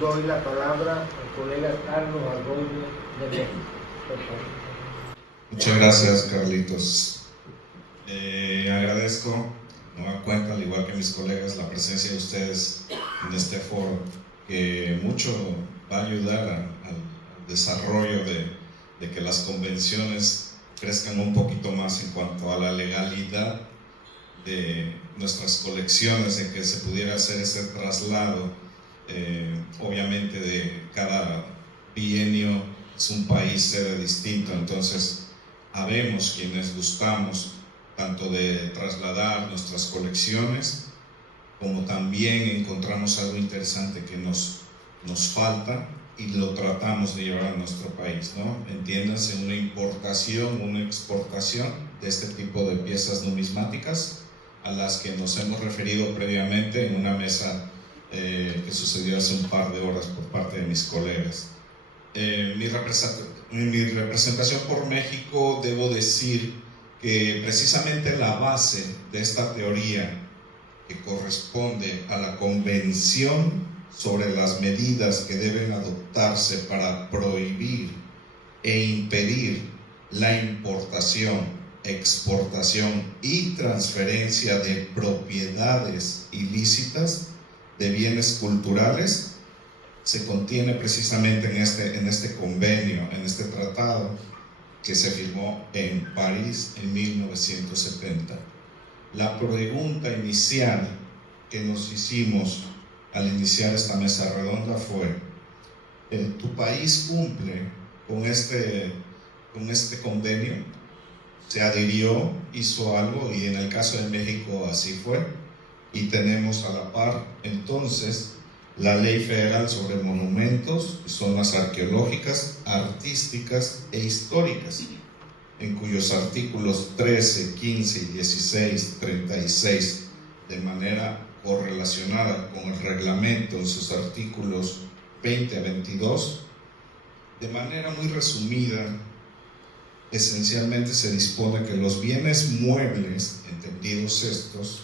doy la palabra al colega Carlos Arroyo de México. Por favor. Muchas gracias, Carlitos. Agradezco nueva cuenta, al igual que mis colegas, la presencia de ustedes en este foro, que mucho va a ayudar al desarrollo de que las convenciones crezcan un poquito más en cuanto a la legalidad de nuestras colecciones, en que se pudiera hacer ese traslado, obviamente de cada bienio es un país sede distinto, entonces habemos quienes gustamos tanto de trasladar nuestras colecciones, como también encontramos algo interesante que nos falta y lo tratamos de llevar a nuestro país, ¿no? Entiéndase, una importación, una exportación de este tipo de piezas numismáticas a las que nos hemos referido previamente en una mesa que sucedió hace un par de horas por parte de mis colegas. Mi representación por México, debo decir que precisamente la base de esta teoría, que corresponde a la Convención sobre las medidas que deben adoptarse para prohibir e impedir la importación, exportación y transferencia de propiedades ilícitas de bienes culturales, se contiene precisamente en este convenio, en este tratado que se firmó en París en 1970. La pregunta inicial que nos hicimos al iniciar esta mesa redonda fue: ¿tu país cumple con este convenio? ¿Se adhirió, hizo algo? Y en el caso de México así fue. Y tenemos a la par entonces la Ley Federal sobre Monumentos y Zonas Arqueológicas, Artísticas e Históricas, en cuyos artículos 13, 15 y 16, 36, de manera correlacionada con el reglamento en sus artículos 20 a 22, de manera muy resumida, esencialmente se dispone que los bienes muebles, entendidos estos,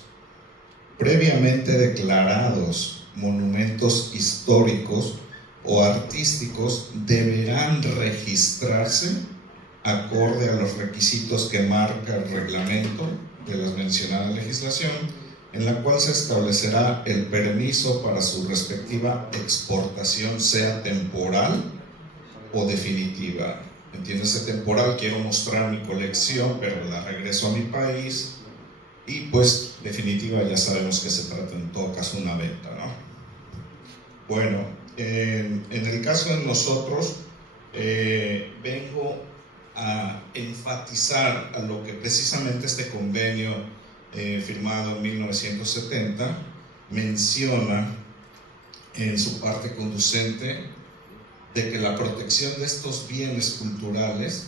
previamente declarados monumentos históricos o artísticos, deberán registrarse acorde a los requisitos que marca el reglamento de la mencionada legislación, en la cual se establecerá el permiso para su respectiva exportación, sea temporal o definitiva. Entiéndase, temporal, quiero mostrar mi colección, pero la regreso a mi país, y pues definitiva, ya sabemos que se trata en todo caso una venta, ¿no? Bueno, en el caso de nosotros, vengo a enfatizar a lo que precisamente este convenio firmado en 1970 menciona en su parte conducente, de que la protección de estos bienes culturales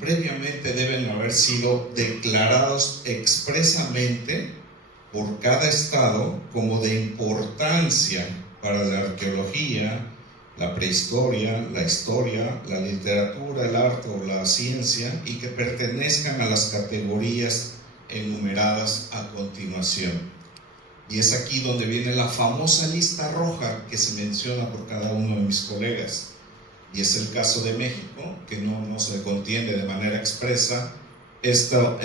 previamente deben haber sido declarados expresamente por cada estado como de importancia para la arqueología, la prehistoria, la historia, la literatura, el arte o la ciencia, y que pertenezcan a las categorías enumeradas a continuación. Y es aquí donde viene la famosa lista roja que se menciona por cada uno de mis colegas. Y es el caso de México, que no se contiene de manera expresa estas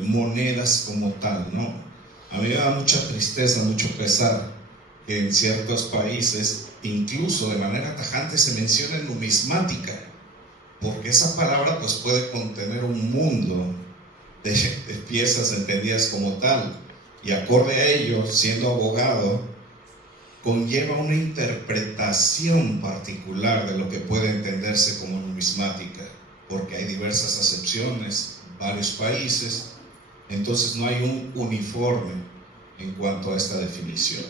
monedas como tal, ¿no? A mí me da mucha tristeza, mucho pesar que en ciertos países, incluso de manera tajante, se menciona numismática, porque esa palabra pues puede contener un mundo de piezas entendidas como tal, y acorde a ello, siendo abogado, conlleva una interpretación particular de lo que puede entenderse como numismática, porque hay diversas acepciones en varios países, entonces no hay un uniforme en cuanto a esta definición.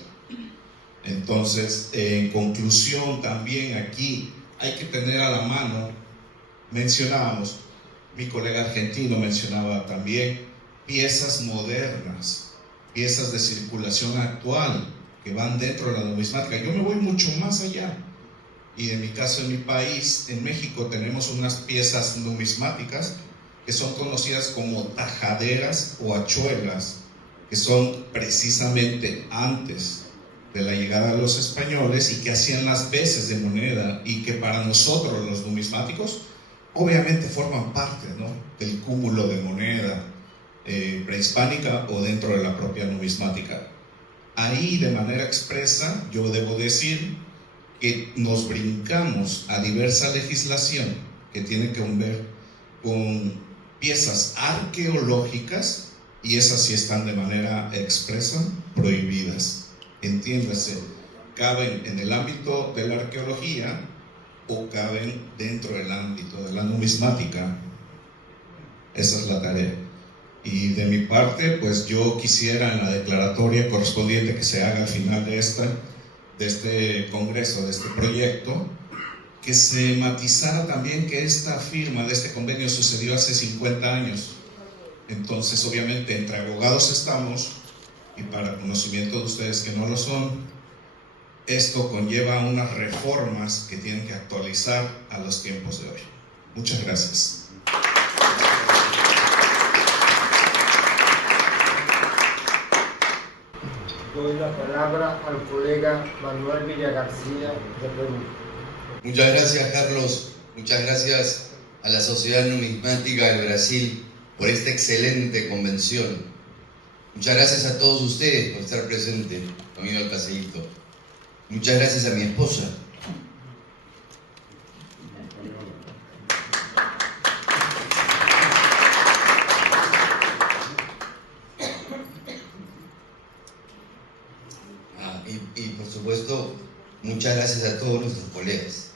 Entonces, en conclusión, también aquí hay que tener a la mano, mencionábamos, mi colega argentino mencionaba también piezas modernas, piezas de circulación actual que van dentro de la numismática. Yo me voy mucho más allá, y en mi caso, en mi país, en México, tenemos unas piezas numismáticas que son conocidas como tajaderas o hachuelas, que son precisamente antes de la llegada de los españoles y que hacían las veces de moneda y que para nosotros los numismáticos obviamente forman parte, ¿no?, del cúmulo de moneda prehispánica o dentro de la propia numismática. Ahí de manera expresa yo debo decir que nos brincamos a diversa legislación que tiene que ver con piezas arqueológicas y esas sí están de manera expresa prohibidas. Entiéndase, caben en el ámbito de la arqueología o caben dentro del ámbito de la numismática. Esa es la tarea. Y de mi parte, pues yo quisiera en la declaratoria correspondiente que se haga al final de este congreso, de este proyecto, que se matizara también que esta firma de este convenio sucedió hace 50 años. Entonces, obviamente, entre abogados estamos, y para conocimiento de ustedes que no lo son, esto conlleva unas reformas que tienen que actualizar a los tiempos de hoy. Muchas gracias. Doy la palabra al colega Manuel Villagarcía de Perú. Muchas gracias, Carlos. Muchas gracias a la Sociedad Numismática del Brasil por esta excelente convención. Muchas gracias a todos ustedes por estar presentes, amigo del paseíto. Muchas gracias a mi esposa. Y por supuesto, muchas gracias a todos nuestros colegas.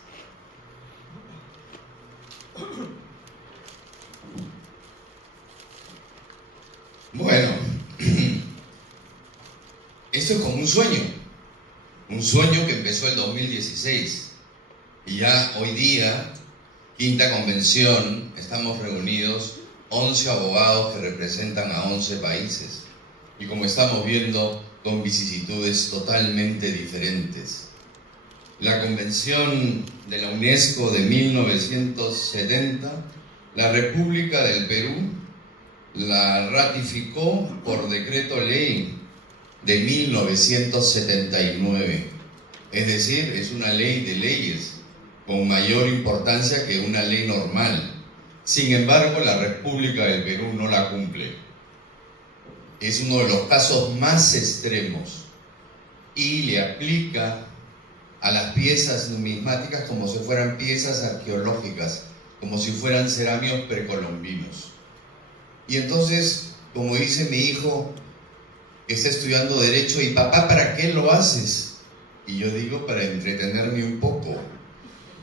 Bueno, esto es como un sueño que empezó el 2016 y ya hoy día, quinta convención, estamos reunidos 11 abogados que representan a 11 países y como estamos viendo, con vicisitudes totalmente diferentes. La Convención de la UNESCO de 1970, la República del Perú la ratificó por decreto ley de 1979. Es decir, es una ley de leyes con mayor importancia que una ley normal. Sin embargo, la República del Perú no la cumple. Es uno de los casos más extremos y le aplica a las piezas numismáticas como si fueran piezas arqueológicas, como si fueran ceramios precolombinos. Y entonces, como dice mi hijo que está estudiando Derecho, y papá, ¿para qué lo haces? Y yo digo, para entretenerme un poco.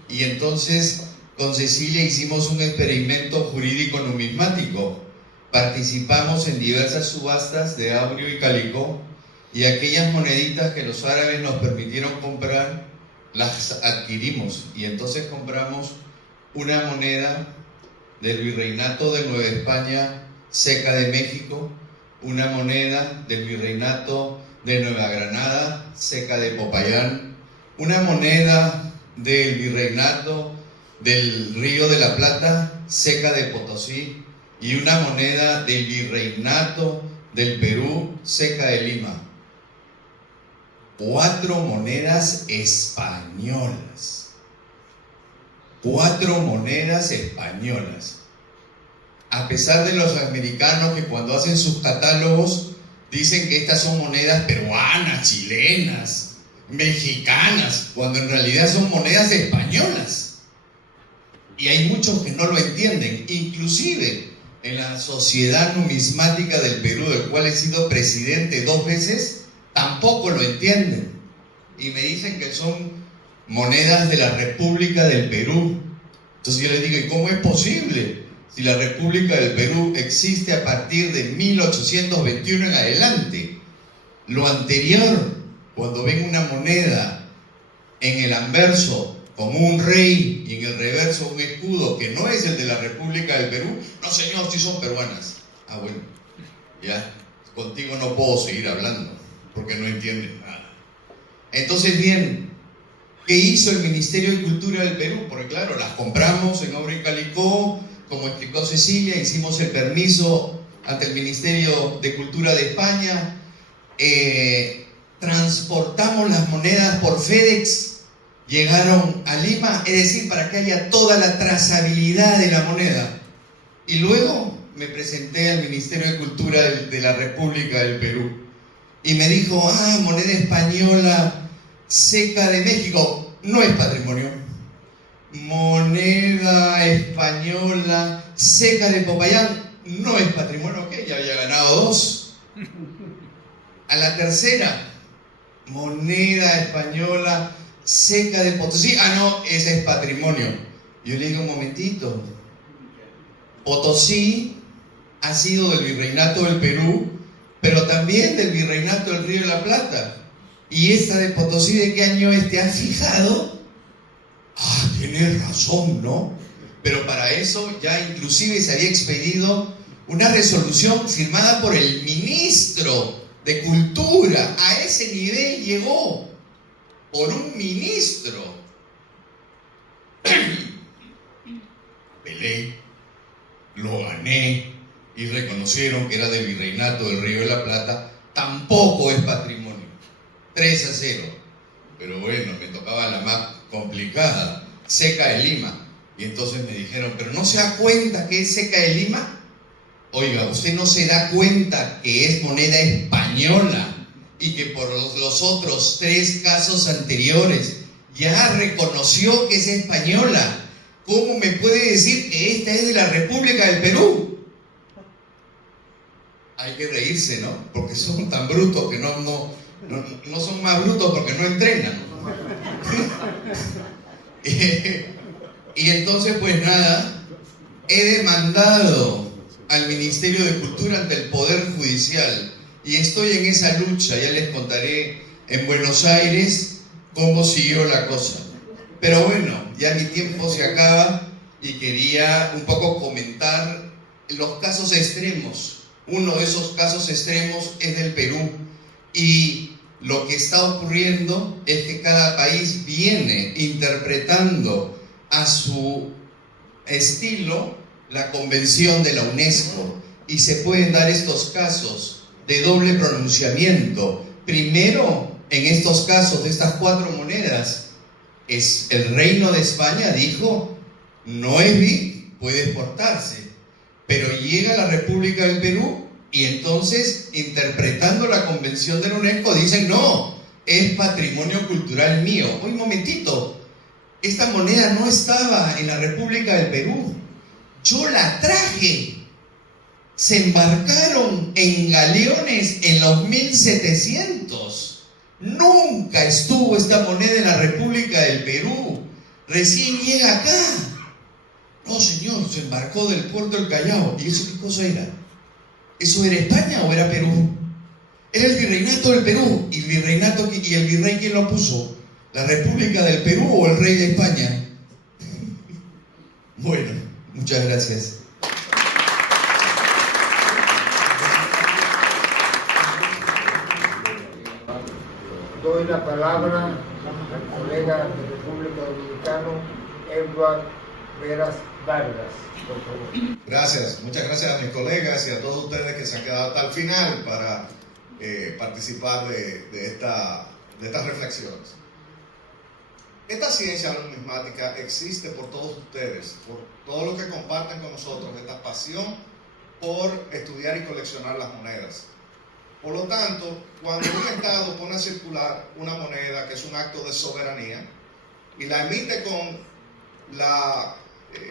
Y entonces, con Cecilia hicimos un experimento jurídico numismático. Participamos en diversas subastas de Aurio y Calicó y aquellas moneditas que los árabes nos permitieron comprar, las adquirimos. Y entonces compramos una moneda del Virreinato de Nueva España, Seca de México, una moneda del Virreinato de Nueva Granada, Seca de Popayán, una moneda del Virreinato del Río de la Plata, Seca de Potosí, y una moneda del Virreinato del Perú, Seca de Lima. 4 monedas españolas. 4 monedas españolas. A pesar de los americanos que cuando hacen sus catálogos dicen que estas son monedas peruanas, chilenas, mexicanas, cuando en realidad son monedas españolas. Y hay muchos que no lo entienden, inclusive en la Sociedad Numismática del Perú, del cual he sido presidente 2 veces, tampoco lo entienden. Y me dicen que son monedas de la República del Perú. Entonces yo les digo, ¿y cómo es posible? Si la República del Perú existe a partir de 1821 en adelante. Lo anterior, cuando ven una moneda en el anverso con un rey y en el reverso un escudo que no es el de la República del Perú, no señor, sí son peruanas. Ah, bueno, ya, contigo no puedo seguir hablando porque no entienden nada. Entonces, bien, ¿qué hizo el Ministerio de Cultura del Perú? Porque claro, las compramos en Aurio y Calicó, como explicó Cecilia, hicimos el permiso ante el Ministerio de Cultura de España, transportamos las monedas por FedEx, llegaron a Lima, es decir, para que haya toda la trazabilidad de la moneda. Y luego me presenté al Ministerio de Cultura de la República del Perú y me dijo, moneda española seca de México, no es patrimonio. Moneda española seca de Popayán, no es patrimonio. Ok, ya había ganado 2. A la tercera, moneda española seca de Potosí, no, ese es patrimonio. Yo le digo, un momentito, Potosí ha sido del Virreinato del Perú, pero también del Virreinato del Río de la Plata. ¿Y esta de Potosí de qué año es? ¿Te has fijado? Tienes razón, ¿no? Pero para eso ya inclusive se había expedido una resolución firmada por el ministro de Cultura. A ese nivel llegó, por un ministro. Peleé, lo gané y reconocieron que era del Virreinato del Río de la Plata. Tampoco es patrimonio. 3-0. Pero bueno, me tocaba la más complicada, seca de Lima. Y entonces me dijeron, ¿pero no se da cuenta que es seca de Lima? Oiga, ¿usted no se da cuenta que es moneda española y que por los otros 3 casos anteriores ya reconoció que es española? ¿Cómo me puede decir que esta es de la República del Perú? Hay que reírse, ¿no? Porque son tan brutos que no son más brutos porque no entrenan. Y entonces, pues nada, he demandado al Ministerio de Cultura ante el Poder Judicial y estoy en esa lucha. Ya les contaré en Buenos Aires cómo siguió la cosa. Pero bueno, ya mi tiempo se acaba y quería un poco comentar los casos extremos. Uno de esos casos extremos es del Perú y lo que está ocurriendo es que cada país viene interpretando a su estilo la convención de la UNESCO y se pueden dar estos casos de doble pronunciamiento. Primero, en estos casos de estas 4 monedas, el Reino de España dijo, no es BIC, puede exportarse, pero llega a la República del Perú y entonces, interpretando la convención de la UNESCO, dicen, no, es patrimonio cultural mío. Un momentito, esta moneda no estaba en la República del Perú, yo la traje. Se embarcaron en galeones en los 1700. Nunca estuvo esta moneda en la República del Perú. Recién llega acá. No, señor, se embarcó del puerto del Callao. ¿Y eso qué cosa era? ¿Eso era España o era Perú? Era el Virreinato del Perú. ¿Y el virrey quién lo puso? ¿La República del Perú o el rey de España? Bueno, muchas gracias. Doy la palabra al colega de República Dominicana, Edward Veras Vargas, por favor. Gracias, muchas gracias a mis colegas y a todos ustedes que se han quedado hasta el final para participar de estas reflexiones. Esta ciencia numismática existe por todos ustedes, por todos los que comparten con nosotros esta pasión por estudiar y coleccionar las monedas. Por lo tanto, cuando un Estado pone a circular una moneda, que es un acto de soberanía, y la emite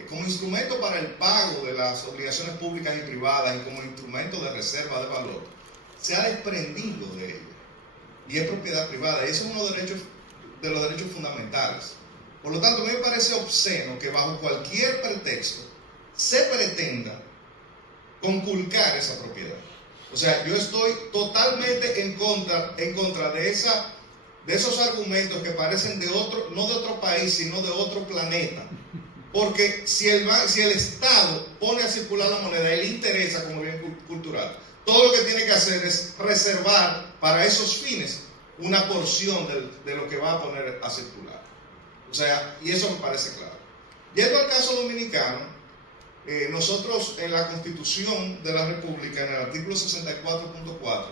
como instrumento para el pago de las obligaciones públicas y privadas y como instrumento de reserva de valor, se ha desprendido de ella y es propiedad privada, y eso es uno de los derechos fundamentales. Por lo tanto, a mí me parece obsceno que bajo cualquier pretexto se pretenda conculcar esa propiedad. O sea, yo estoy totalmente en contra de esos argumentos que parecen no de otro país, sino de otro planeta. Porque si el Estado pone a circular la moneda, a él le interesa como bien cultural, todo lo que tiene que hacer es reservar para esos fines una porción de lo que va a poner a circular. O sea, y eso me parece claro. Yendo al caso dominicano, nosotros en la Constitución de la República, en el artículo 64.4,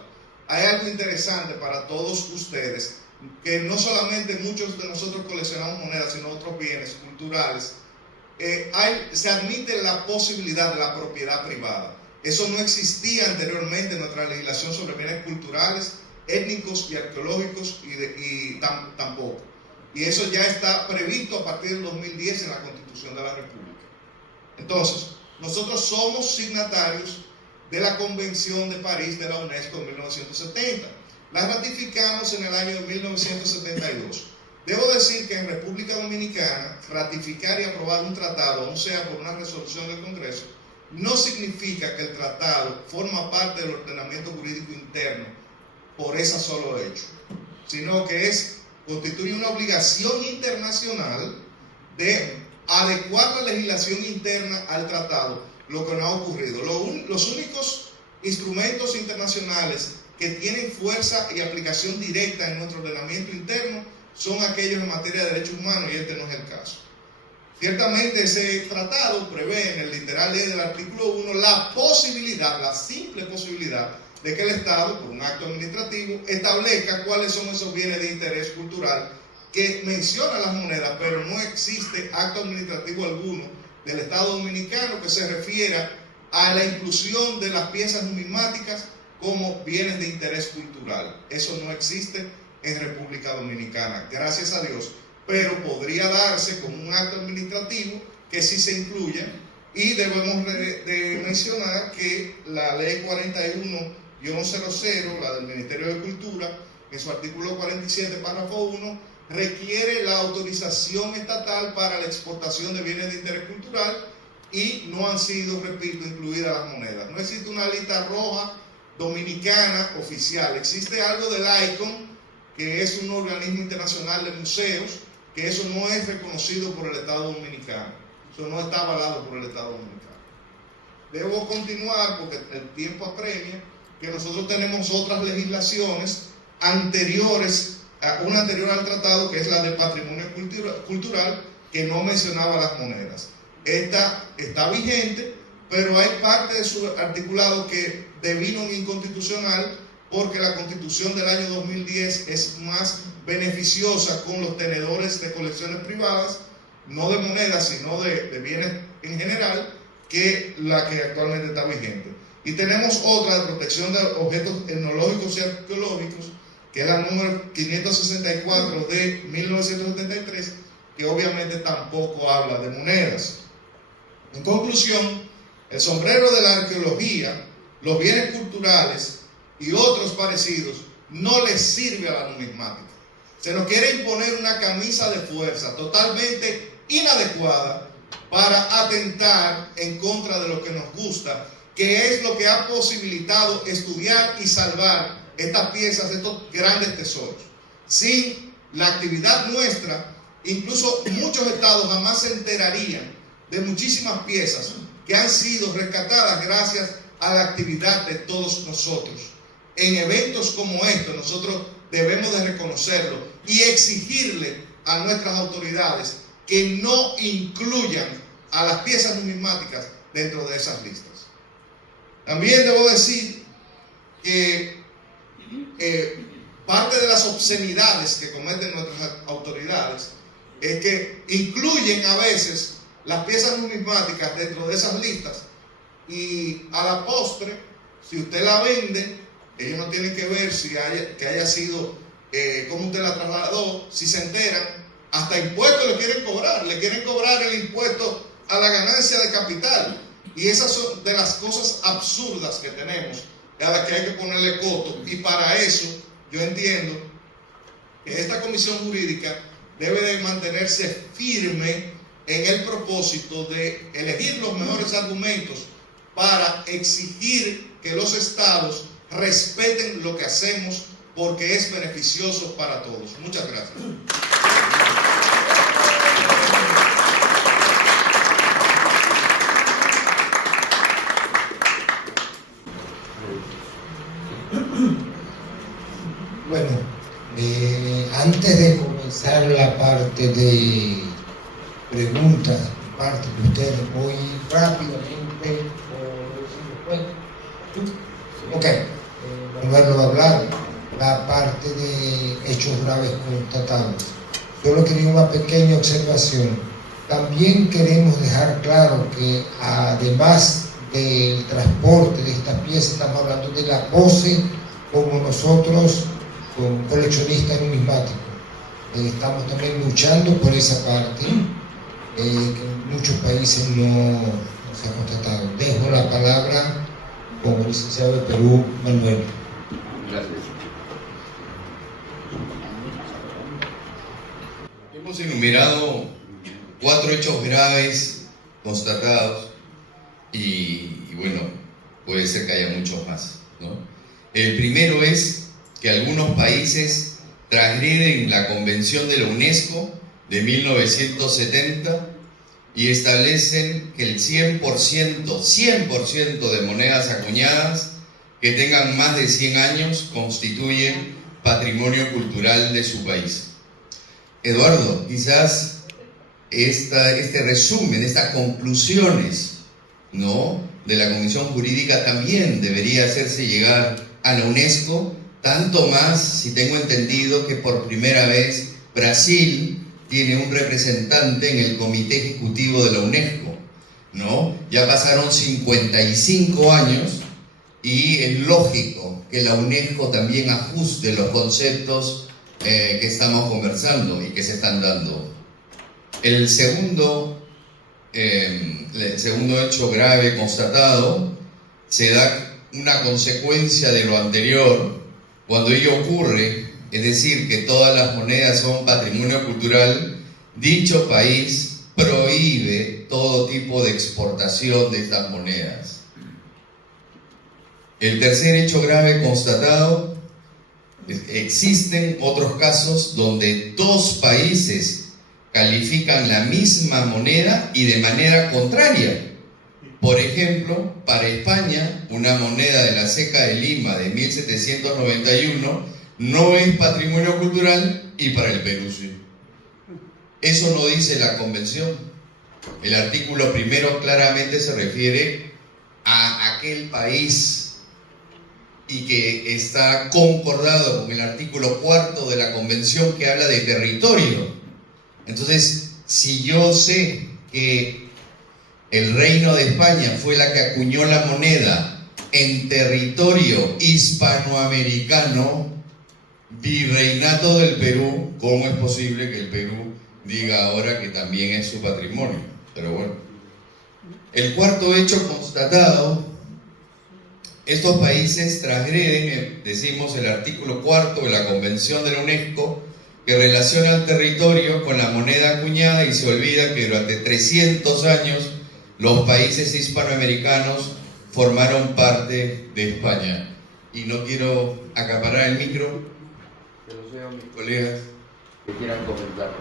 hay algo interesante para todos ustedes, que no solamente muchos de nosotros coleccionamos monedas, sino otros bienes culturales. Se admite la posibilidad de la propiedad privada. Eso no existía anteriormente en nuestra legislación sobre bienes culturales, étnicos y arqueológicos tampoco. Y eso ya está previsto a partir del 2010 en la Constitución de la República. Entonces, nosotros somos signatarios de la Convención de París de la UNESCO de 1970. La ratificamos en el año de 1972. Debo decir que en República Dominicana ratificar y aprobar un tratado, aun sea por una resolución del Congreso, no significa que el tratado forma parte del ordenamiento jurídico interno por ese solo hecho, sino que constituye una obligación internacional de adecuar la legislación interna al tratado, lo que no ha ocurrido. Los únicos instrumentos internacionales que tienen fuerza y aplicación directa en nuestro ordenamiento interno son aquellos en materia de derechos humanos, y este no es el caso. Ciertamente ese tratado prevé en el literal E del artículo 1 la posibilidad, la simple posibilidad, de que el Estado, por un acto administrativo, establezca cuáles son esos bienes de interés cultural que menciona las monedas, pero no existe acto administrativo alguno del Estado Dominicano que se refiera a la inclusión de las piezas numismáticas como bienes de interés cultural. Eso no existe en República Dominicana, gracias a Dios, pero podría darse como un acto administrativo que sí se incluya. Y debemos de mencionar que la ley 41-00, la del Ministerio de Cultura, en su artículo 47, párrafo 1, requiere la autorización estatal para la exportación de bienes de interés cultural, y no han sido, repito, incluidas las monedas. No existe una lista roja dominicana oficial. Existe algo del ICON, que es un organismo internacional de museos, que eso no es reconocido por el Estado Dominicano. Eso no está avalado por el Estado Dominicano. Debo continuar porque el tiempo apremia, que nosotros tenemos otras legislaciones anteriores, una anterior al tratado, que es la de patrimonio cultural, que no mencionaba las monedas. Esta está vigente, pero hay parte de su articulado que devino en inconstitucional, porque la Constitución del año 2010 es más beneficiosa con los tenedores de colecciones privadas, no de monedas, sino de bienes en general, que la que actualmente está vigente. Y tenemos otra de protección de objetos etnológicos y arqueológicos, que es la número 564 de 1973, que obviamente tampoco habla de monedas. En conclusión, el sombrero de la arqueología, los bienes culturales y otros parecidos no les sirve a la numismática. Se nos quiere imponer una camisa de fuerza totalmente inadecuada para atentar en contra de lo que nos gusta, que es lo que ha posibilitado estudiar y salvar estas piezas, estos grandes tesoros. Sin la actividad nuestra, incluso muchos estados jamás se enterarían de muchísimas piezas que han sido rescatadas gracias a la actividad de todos nosotros. En eventos como estos, nosotros debemos de reconocerlo y exigirle a nuestras autoridades que no incluyan a las piezas numismáticas dentro de esas listas. También debo decir que parte de las obscenidades que cometen nuestras autoridades es que incluyen a veces las piezas numismáticas dentro de esas listas, y a la postre, si usted la vende, ellos no tienen que ver que haya sido, cómo usted la trasladó. Si se enteran, hasta impuestos le quieren cobrar el impuesto a la ganancia de capital. Y esas son de las cosas absurdas que tenemos, a las que hay que ponerle coto. Y para eso yo entiendo que esta comisión jurídica debe de mantenerse firme en el propósito de elegir los mejores argumentos para exigir que los estados respeten lo que hacemos, porque es beneficioso para todos. Muchas gracias. Bueno, antes de comenzar la parte de preguntas, parte de ustedes, voy rápidamente por... Ok, volverlo a hablar. hechos graves constatados. Solo quería una pequeña observación. También queremos dejar claro que además del transporte de estas piezas, estamos hablando de la pose como nosotros, como coleccionistas numismáticos. Estamos también luchando por esa parte, que en muchos países no se ha constatado. Dejo la palabra con el licenciado de Perú, Manuel. Gracias. Hemos enumerado 4 hechos graves constatados y bueno, puede ser que haya muchos más, ¿no? El primero es que algunos países transgreden la Convención de la UNESCO de 1970 y establecen que el 100% de monedas acuñadas que tengan más de 100 años constituyen patrimonio cultural de su país. Eduardo, quizás este resumen, estas conclusiones, ¿no?, de la Comisión Jurídica también debería hacerse llegar a la UNESCO, tanto más si tengo entendido que por primera vez Brasil tiene un representante en el Comité Ejecutivo de la UNESCO, ¿no? Ya pasaron 55 años y es lógico que la UNESCO también ajuste los conceptos que estamos conversando y que se están dando. El segundo hecho grave constatado se da una consecuencia de lo anterior. Cuando ello ocurre, es decir, que todas las monedas son patrimonio cultural, dicho país prohíbe todo tipo de exportación de estas monedas. El tercer hecho grave constatado: existen otros casos donde 2 países califican la misma moneda y de manera contraria. Por ejemplo, para España, una moneda de la Ceca de Lima de 1791 no es patrimonio cultural y para el Perú sí. Eso no dice la Convención. El artículo primero claramente se refiere a aquel país y que está concordado con el artículo 4 de la Convención, que habla de territorio. Entonces, si yo sé que el Reino de España fue la que acuñó la moneda en territorio hispanoamericano, Virreinato del Perú, ¿cómo es posible que el Perú diga ahora que también es su patrimonio? Pero bueno. El cuarto hecho constatado: estos países transgreden, decimos, el artículo 4 de la Convención de la UNESCO, que relaciona el territorio con la moneda acuñada, y se olvida que durante 300 años los países hispanoamericanos formaron parte de España. Y no quiero acaparar el micro, que los veo mis colegas que quieran comentar.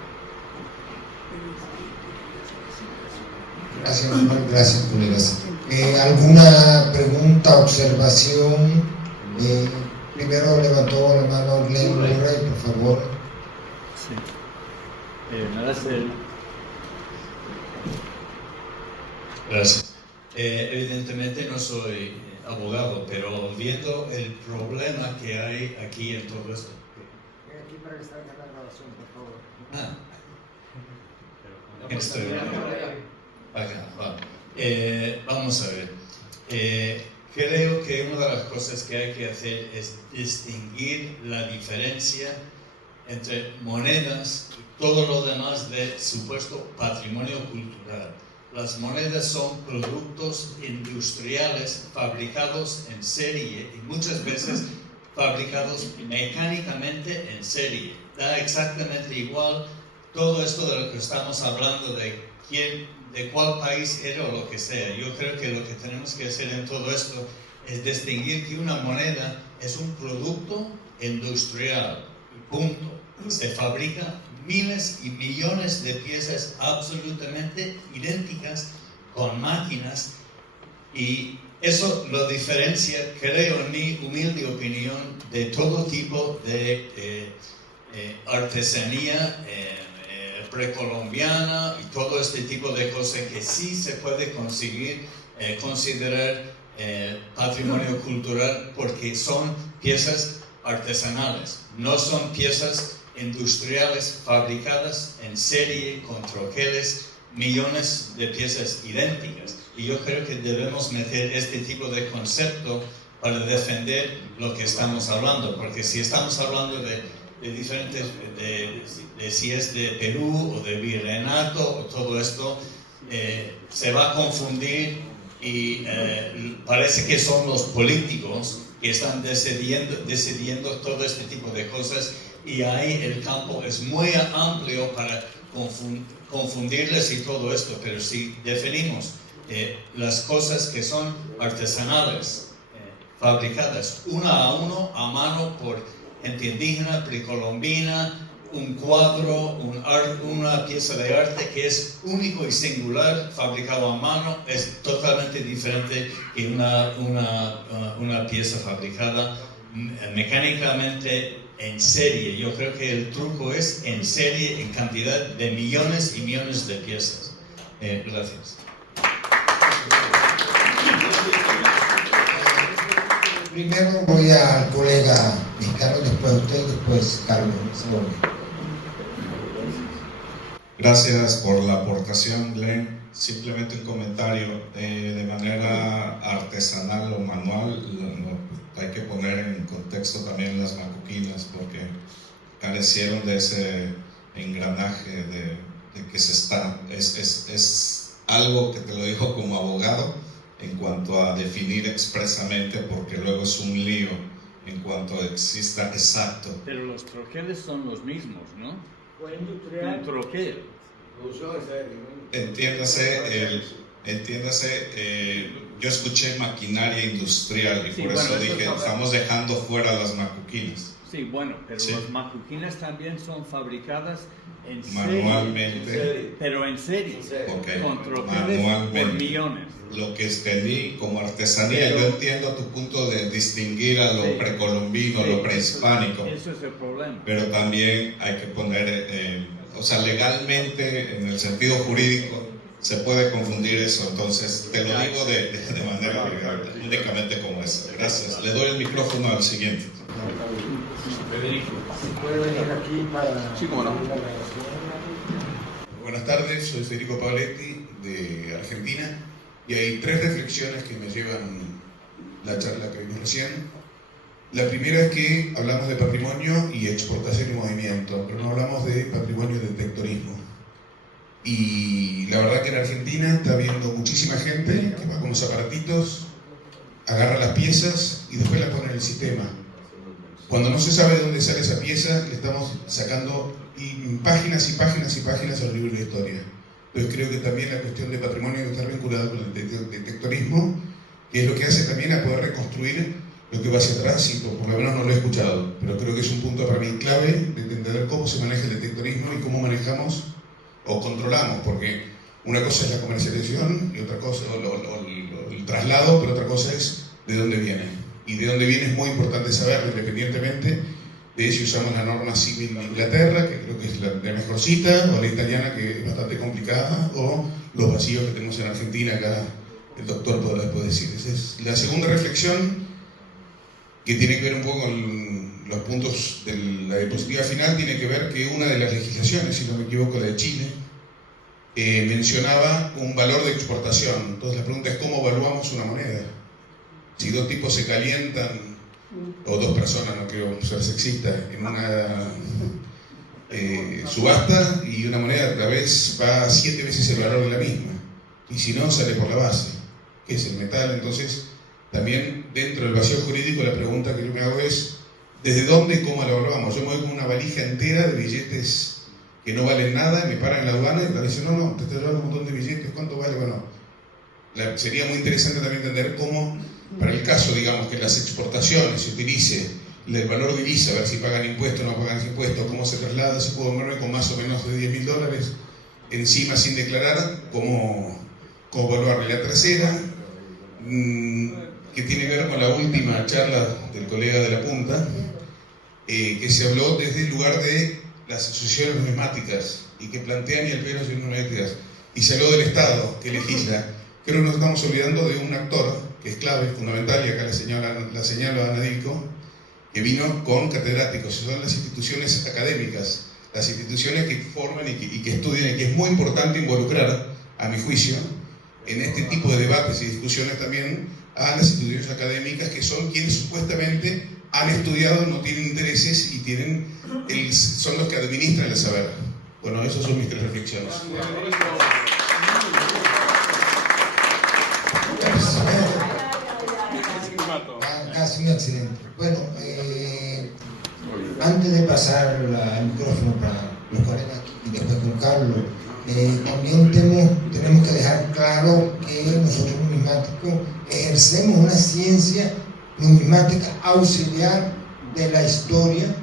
Gracias, gracias, colegas. ¿Alguna pregunta, observación? Primero levantó la mano Glenn Murray, por favor. Sí. Gracias. Evidentemente no soy abogado, pero viendo el problema que hay aquí en todo esto. Ven aquí para que salga la grabación, por favor. Vamos a ver. Creo que una de las cosas que hay que hacer es distinguir la diferencia entre monedas y todo lo demás de supuesto patrimonio cultural. Las monedas son productos industriales fabricados en serie y muchas veces fabricados mecánicamente en serie. Da exactamente igual todo esto de lo que estamos hablando, de cuál país era o lo que sea. Yo creo que lo que tenemos que hacer en todo esto es distinguir que una moneda es un producto industrial, punto. Se fabrica miles y millones de piezas absolutamente idénticas con máquinas, y eso lo diferencia, creo, en mi humilde opinión, de todo tipo de artesanía precolombiana y todo este tipo de cosas que sí se puede considerar patrimonio cultural, porque son piezas artesanales, no son piezas industriales fabricadas en serie con troqueles, millones de piezas idénticas. Y yo creo que debemos meter este tipo de concepto para defender lo que estamos hablando, porque si estamos hablando de diferentes, de si es de Perú o de virreinato o todo esto, se va a confundir y parece que son los políticos que están decidiendo todo este tipo de cosas, y ahí el campo es muy amplio para confundirles y todo esto. Pero si definimos las cosas que son artesanales, fabricadas uno a uno a mano por gente indígena, precolombina, un cuadro, una pieza de arte que es único y singular, fabricado a mano, es totalmente diferente que una pieza fabricada mecánicamente en serie. Yo creo que el truco es en serie, en cantidad de millones y millones de piezas. Gracias. Primero voy al colega mexicano, después usted, después Carlos. Gracias por la aportación, Glenn. Simplemente un comentario. De manera artesanal o manual, hay que poner en contexto también las macuquinas, porque carecieron de ese engranaje de que se está. Es algo que te lo digo como abogado en cuanto a definir expresamente, porque luego es un lío en cuanto exista exacto. Pero los troqueles son los mismos, ¿no? O industrial. Un troquel. Entiéndase, yo escuché maquinaria industrial y Sí, por bueno, eso eso dije, son- estamos dejando fuera las macuquinas. Sí, bueno, pero Sí. las macuquinas también son fabricadas en Manualmente. serie, pero en serie, Ok, con troqueles manualmente. por millones. Lo que entendí como artesanía, Pero- yo entiendo tu punto de distinguir a lo Sí. precolombino, Sí, lo prehispánico, Eso es el problema. pero también hay que poner, o sea, legalmente, en el sentido jurídico, se puede confundir eso. Entonces, te lo digo de manera únicamente como esa. Gracias. Le doy el micrófono al siguiente. Federico. Puede venir aquí para... Sí, cómo no. la grabación. Buenas tardes, soy Federico Pavletti de Argentina y hay 3 reflexiones que me llevan la charla que vimos recién. La primera es que hablamos de patrimonio y exportación y movimiento, pero no hablamos de patrimonio y detectorismo. Y la verdad que en Argentina está habiendo muchísima gente que va con los aparatitos, agarra las piezas y después las pone en el sistema. Cuando no se sabe de dónde sale esa pieza, le estamos sacando páginas y páginas y páginas al libro de historia. Entonces creo que también la cuestión de patrimonio debe estar vinculada con el detectorismo, que es lo que hace también a poder reconstruir lo que va hacia atrás, y por lo menos no lo he escuchado, pero creo que es un punto para mí clave de entender cómo se maneja el detectorismo y cómo manejamos o controlamos, porque una cosa es la comercialización y otra cosa, el traslado, pero otra cosa es de dónde viene. Y de dónde viene es muy importante saberlo, independientemente de si usamos la norma civil de Inglaterra, que creo que es la mejorcita, o la italiana, que es bastante complicada, o los vacíos que tenemos en Argentina, acá el doctor podrá después decir. Esa es la segunda reflexión, que tiene que ver un poco con los puntos de la diapositiva final, tiene que ver que una de las legislaciones, si no me equivoco, la de Chile, mencionaba un valor de exportación. Entonces la pregunta es cómo evaluamos una moneda. Si 2 tipos se calientan, o 2 personas, no quiero ser sexista, en una subasta, y una moneda a la vez va a 7 veces el valor de la misma, y si no, sale por la base, que es el metal. Entonces también dentro del vacío jurídico la pregunta que yo me hago es ¿desde dónde y cómo lo evaluamos? Yo me voy con una valija entera de billetes que no valen nada, y me paran en la aduana y me dicen no, te estoy llevando un montón de billetes, ¿cuánto vale? Bueno, sería muy interesante también entender cómo, para el caso, digamos, que las exportaciones se utilice el valor de divisa, a ver si pagan impuestos o no pagan impuestos, cómo se traslada, si puedo moverme con más o menos de $10.000 encima sin declarar, cómo evaluarle. La tercera, que tiene que ver con la última charla del colega de la Punta, que se habló desde el lugar de las asociaciones numismáticas y que plantean y el pero son numismáticas, y se habló del Estado que legisla. Creo que nos estamos olvidando de un actor que es clave, fundamental, y acá la señalo a Ana Dico, que vino con catedráticos, son las instituciones académicas, las instituciones que forman y que estudian, y que es muy importante involucrar, a mi juicio, en este tipo de debates y discusiones también a las instituciones académicas, que son quienes supuestamente han estudiado, no tienen intereses y son los que administran el saber. Bueno, esas son mis 3 reflexiones. Casi un accidente. Bueno, antes de pasar el micrófono para los cuales aquí y después con Carlos, también tenemos que dejar claro que nosotros numismáticos ejercemos una ciencia numismática auxiliar de la historia,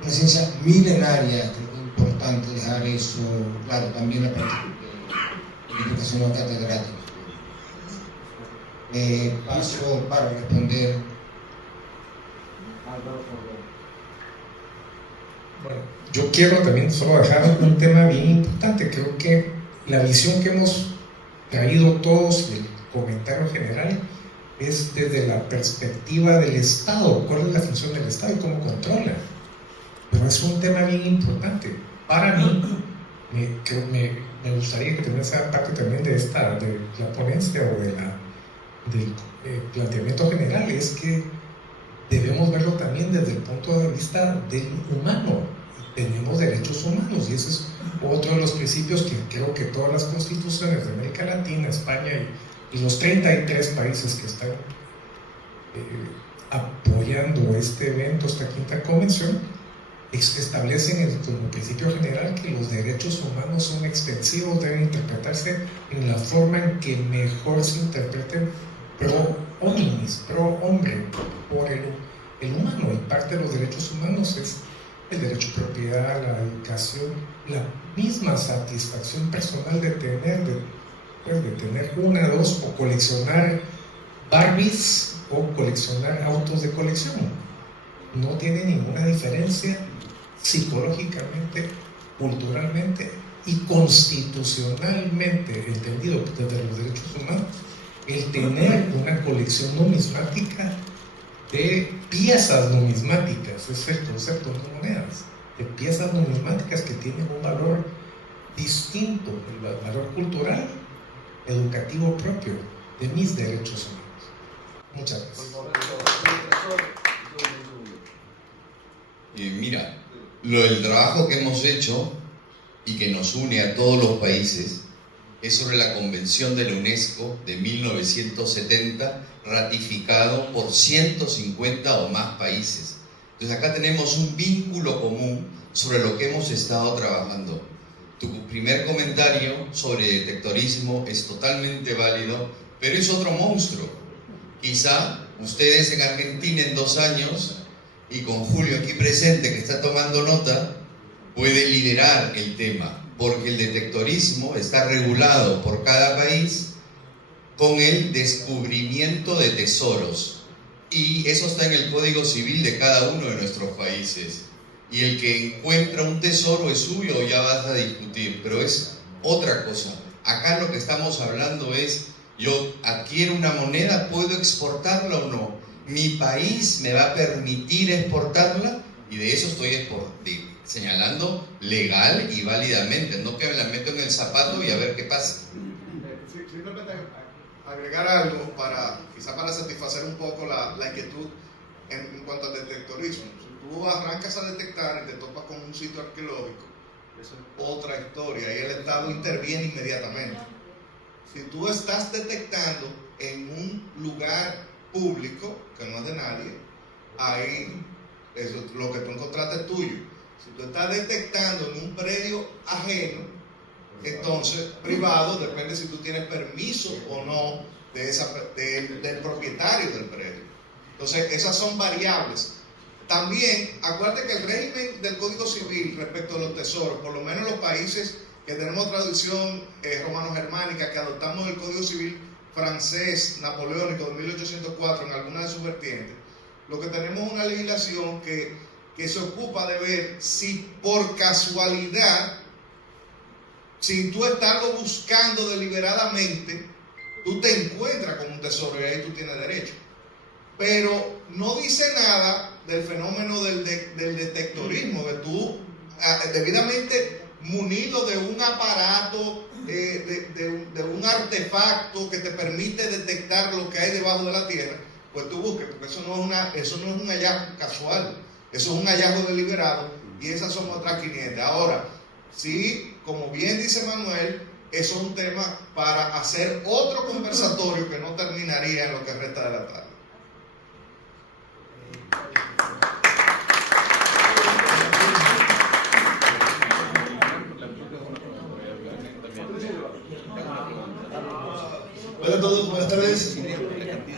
una ciencia milenaria. Creo que es importante dejar eso claro, también la participación de catedráticos. Paso para responder. Bueno, yo quiero también solo dejar un tema bien importante. Creo que la visión que hemos traído todos y el comentario general es desde la perspectiva del Estado, cuál es la función del Estado y cómo controla. Pero es un tema bien importante. Para mí, me gustaría que también sea parte también de la ponencia o del planteamiento general, es que debemos verlo también desde el punto de vista del humano. Tenemos derechos humanos y ese es otro de los principios que creo que todas las constituciones de América Latina, España y los 33 países que están apoyando este evento, esta quinta convención, establecen como principio general que los derechos humanos son extensivos, deben interpretarse en la forma en que mejor se interpreten pro hominis, pro hombre, por el humano. Y parte de los derechos humanos es el derecho a propiedad, la educación, la misma satisfacción personal de tener una, dos, o coleccionar Barbies o coleccionar autos de colección. No tiene ninguna diferencia psicológicamente, culturalmente y constitucionalmente entendido desde los derechos humanos, el tener una colección numismática de piezas numismáticas, es el concepto de monedas, de piezas numismáticas que tienen un valor distinto, el valor cultural, educativo propio de mis derechos humanos. Muchas gracias. Mira, el trabajo que hemos hecho y que nos une a todos los países es sobre la Convención de la UNESCO de 1970, ratificado por 150 o más países. Entonces acá tenemos un vínculo común sobre lo que hemos estado trabajando. Tu primer comentario sobre detectorismo es totalmente válido, pero es otro monstruo. Quizá ustedes en Argentina en 2 años, y con Julio aquí presente que está tomando nota, puede liderar el tema, porque el detectorismo está regulado por cada país con el descubrimiento de tesoros, y eso está en el Código Civil de cada uno de nuestros países, y el que encuentra un tesoro es suyo, ya vas a discutir, pero es otra cosa. Acá lo que estamos hablando es, yo adquiero una moneda, ¿puedo exportarla o no? ¿Mi país me va a permitir exportarla? Y de eso estoy señalando legal y válidamente, no que me la meto en el zapato y a ver qué pasa. Simplemente agregar algo quizá para satisfacer un poco la inquietud en cuanto al detectorismo. Si tú arrancas a detectar y te topas con un sitio arqueológico, eso es otra historia y el Estado interviene inmediatamente. Si tú estás detectando en un lugar público, que no es de nadie, ahí eso, lo que tú encontraste es tuyo. Si tú estás detectando en un predio ajeno, entonces privado, depende si tú tienes permiso o no del propietario del predio. Entonces esas son variables. También acuérdate que el régimen del Código Civil respecto a los tesoros, por lo menos los países que tenemos tradición romano-germánica, que adoptamos el Código Civil francés, napoleónico de 1804 en algunas de sus vertientes, lo que tenemos es una legislación que se ocupa de ver si por casualidad, sin tú estarlo buscando deliberadamente, tú te encuentras con un tesoro y ahí tú tienes derecho. Pero no dice nada del fenómeno del detectorismo, que tú, debidamente munido de un aparato, de un artefacto que te permite detectar lo que hay debajo de la tierra, pues tú busques, porque eso no es un hallazgo casual, eso es un hallazgo deliberado, y esas son otras 500. Ahora, sí, como bien dice Manuel, eso es un tema para hacer otro conversatorio que no terminaría en lo que resta de la tarde. Hola a todos, buenas tardes.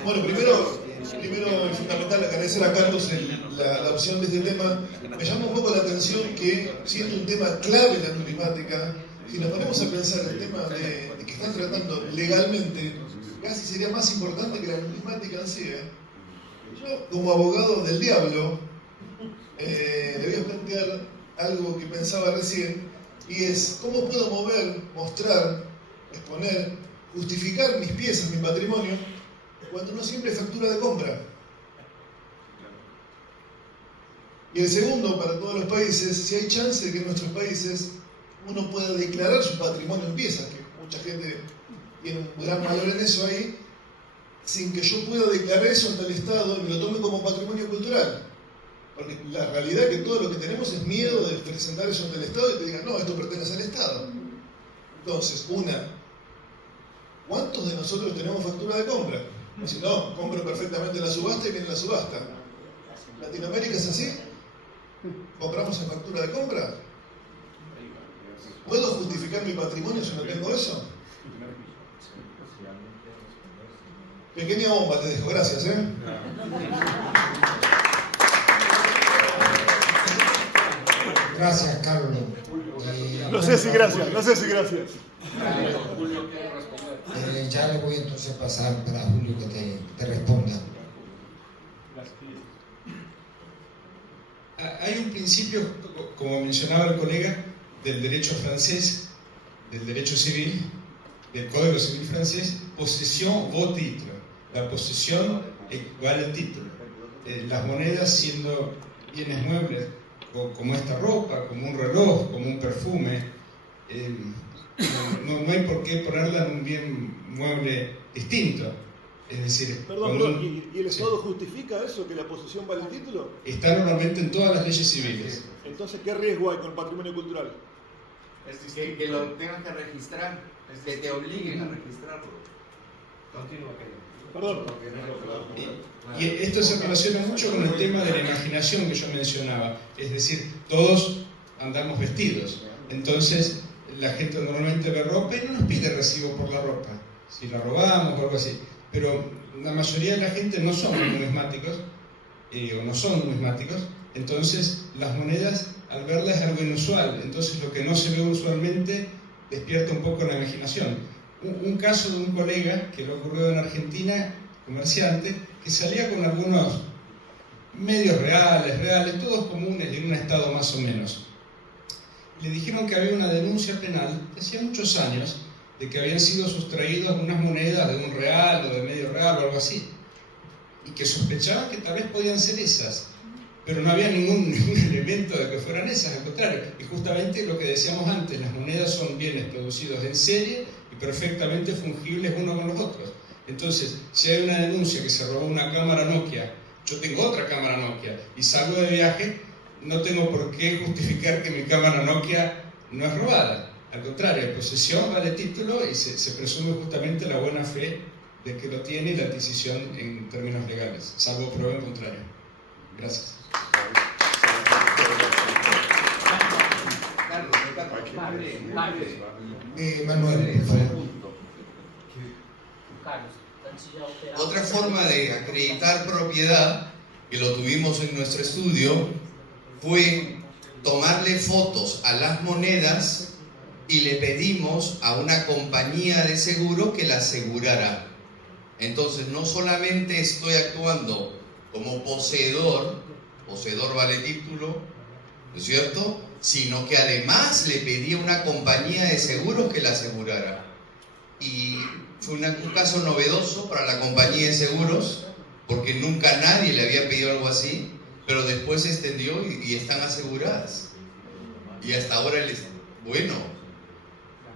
Bueno, primero y fundamental agradecer a Carlos la opción de este tema. Me llama un poco la atención que, siendo un tema clave en la numismática, si nos ponemos a pensar el tema de que están tratando legalmente, casi sería más importante que la numismática en sí. Yo, como abogado del diablo, le voy a plantear algo que pensaba recién, y es cómo puedo mover, mostrar, exponer, justificar mis piezas, mi patrimonio, cuando no siempre hay factura de compra. Y el segundo, para todos los países, si hay chance de que en nuestros países uno pueda declarar su patrimonio en piezas, que mucha gente tiene un gran valor en eso ahí, sin que yo pueda declarar eso ante el Estado y lo tome como patrimonio cultural. Porque la realidad es que todo lo que tenemos es miedo de presentar eso ante el Estado y que digan, no, esto pertenece al Estado. Entonces, ¿cuántos de nosotros tenemos factura de compra? Si no, compro perfectamente en la subasta y viene la subasta. ¿Latinoamérica es así? ¿Compramos en factura de compra? ¿Puedo justificar mi patrimonio si no tengo eso? Pequeña bomba te dejo, gracias, Gracias, Carlos. No sé si gracias. Ya le voy entonces a pasar para Julio que te responda. Hay un principio, como mencionaba el colega, del derecho francés, del derecho civil, del Código Civil francés, posesión vaut titre. La posesión equivale al título. Las monedas siendo bienes muebles, como esta ropa, como un reloj, como un perfume, no hay por qué ponerla en un bien mueble distinto. Es decir, ¿y el Estado justifica eso, que la posesión vale el título? Está normalmente en todas las leyes civiles. Entonces, ¿qué riesgo hay con el patrimonio cultural? Que lo tengas que registrar, que te obliguen a registrarlo. Continúa, Perdón. Y esto se relaciona mucho con el tema de la imaginación que yo mencionaba. Es decir, todos andamos vestidos. Entonces, la gente normalmente ve ropa y no nos pide recibo por la ropa. Si la robamos o algo así. Pero la mayoría de la gente no son numismáticos, o no son numismáticos. Entonces, las monedas, al verlas, es algo inusual. Entonces, lo que no se ve usualmente despierta un poco la imaginación. Un caso de un colega que le ocurrió en Argentina, comerciante, que salía con algunos medios reales, todos comunes, de un estado más o menos. Le dijeron que había una denuncia penal de hacía muchos años de que habían sido sustraídas unas monedas de un real o de medio real o algo así, y que sospechaban que tal vez podían ser esas, pero no había ningún elemento de que fueran esas, al contrario. Y justamente lo que decíamos antes, las monedas son bienes producidos en serie y perfectamente fungibles unos con los otros. Entonces, si hay una denuncia que se robó una cámara Nokia, yo tengo otra cámara Nokia y salgo de viaje, no tengo por qué justificar que mi cámara Nokia no es robada. Al contrario, la posesión vale título y se presume justamente la buena fe de que lo tiene y la adquisición en términos legales, salvo prueba en contrario. Gracias. Manuel, por favor. Otra forma de acreditar propiedad, que lo tuvimos en nuestro estudio, fue tomarle fotos a las monedas y le pedimos a una compañía de seguro que la asegurara. Entonces, no solamente estoy actuando como poseedor vale título, ¿no es cierto?, sino que además le pedí a una compañía de seguros que la asegurara. Y fue un caso novedoso para la compañía de seguros, porque nunca nadie le había pedido algo así, pero después se extendió y están aseguradas. Y hasta ahora, bueno,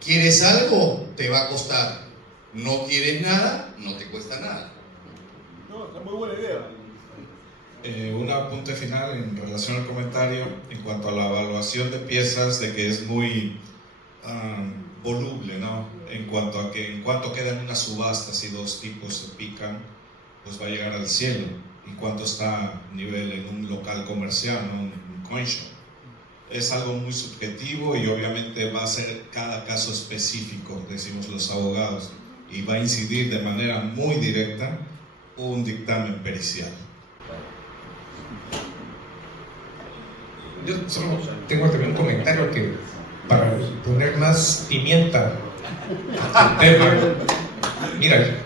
¿quieres algo? Te va a costar. No quieres nada, no te cuesta nada. No, está muy buena idea. Un apunte final en relación al comentario en cuanto a la evaluación de piezas, de que es muy voluble, ¿no? En cuanto a que en cuanto queda en una subasta, si dos tipos se pican, pues va a llegar al cielo. Y cuánto está a nivel en un local comercial, ¿no? Un coin shop. Es algo muy subjetivo y obviamente va a ser cada caso específico, decimos los abogados, y va a incidir de manera muy directa un dictamen pericial. Yo solo tengo también un comentario que, para poner más pimienta al tema, mira,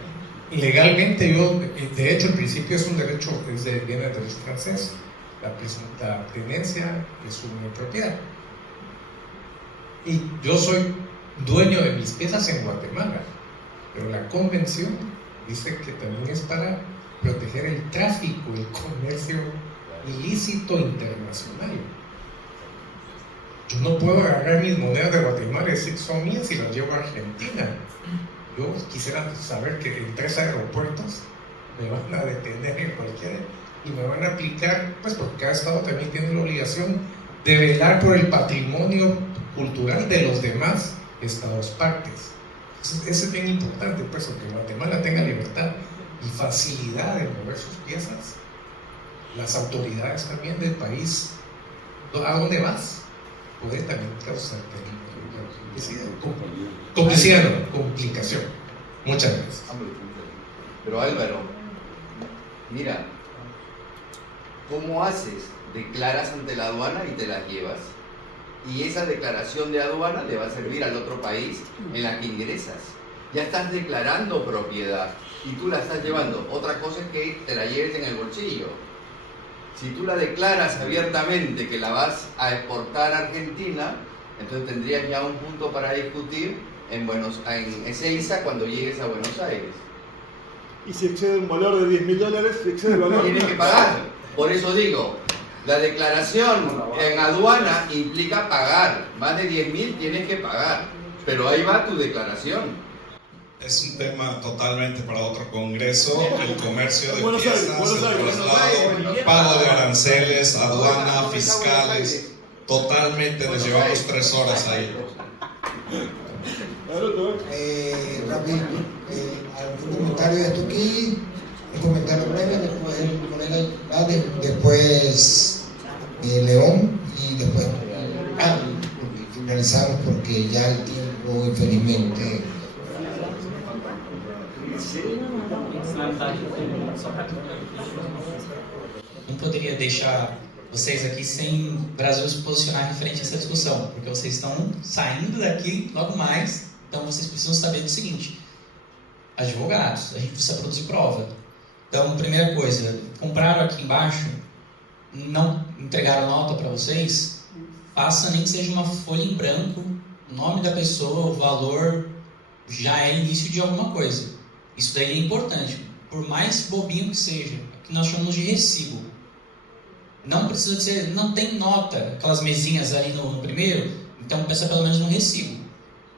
legalmente yo, de hecho el principio es un derecho, viene del derecho francés, la tenencia es una propiedad. Y yo soy dueño de mis piezas en Guatemala, pero la convención dice que también es para proteger el tráfico, el comercio ilícito internacional. Yo no puedo agarrar mis monedas de Guatemala y decir que son mías y las llevo a Argentina. Yo quisiera saber que en 3 aeropuertos me van a detener en cualquiera y me van a aplicar, pues porque cada estado también tiene la obligación de velar por el patrimonio cultural de los demás estados partes. Eso es bien importante, pues, que Guatemala tenga libertad y facilidad de mover sus piezas. Las autoridades también del país, ¿a dónde vas? Puede también causar complicación. Muchas gracias. Pero Álvaro, mira, ¿cómo haces? Declaras ante la aduana y te las llevas. Y esa declaración de aduana le va a servir al otro país en la que ingresas. Ya estás declarando propiedad y tú la estás llevando. Otra cosa es que te la lleves en el bolsillo. Si tú la declaras abiertamente que la vas a exportar a Argentina, entonces tendrías ya un punto para discutir en Ezeiza cuando llegues a Buenos Aires. Y si excede un valor de $10.000, si excede el valor, tienes que pagar. Por eso digo, la declaración en aduana implica pagar. Más de 10.000 tienes que pagar. Pero ahí va tu declaración. Es un tema totalmente para otro congreso, el comercio de piezas, el traslado, pago de aranceles, aduana, fiscales, totalmente nos llevamos 3 horas ahí. Rápido, algún comentario de esto aquí, un comentario breve, después el colega Ade, después León y después finalizamos porque ya el tiempo infelizmente. Não poderia deixar vocês aqui sem o Brasil se posicionar referente a essa discussão, porque vocês estão saindo daqui logo mais, então vocês precisam saber do seguinte: advogados, a gente precisa produzir prova. Então, primeira coisa, compraram aqui embaixo, não entregaram nota para vocês, faça nem que seja uma folha em branco, o nome da pessoa, o valor, já é início de alguma coisa. Isso daí é importante, por mais bobinho que seja, que nós chamamos de recibo. Não precisa ser, não tem nota, aquelas mesinhas ali no primeiro, então peça pelo menos um recibo.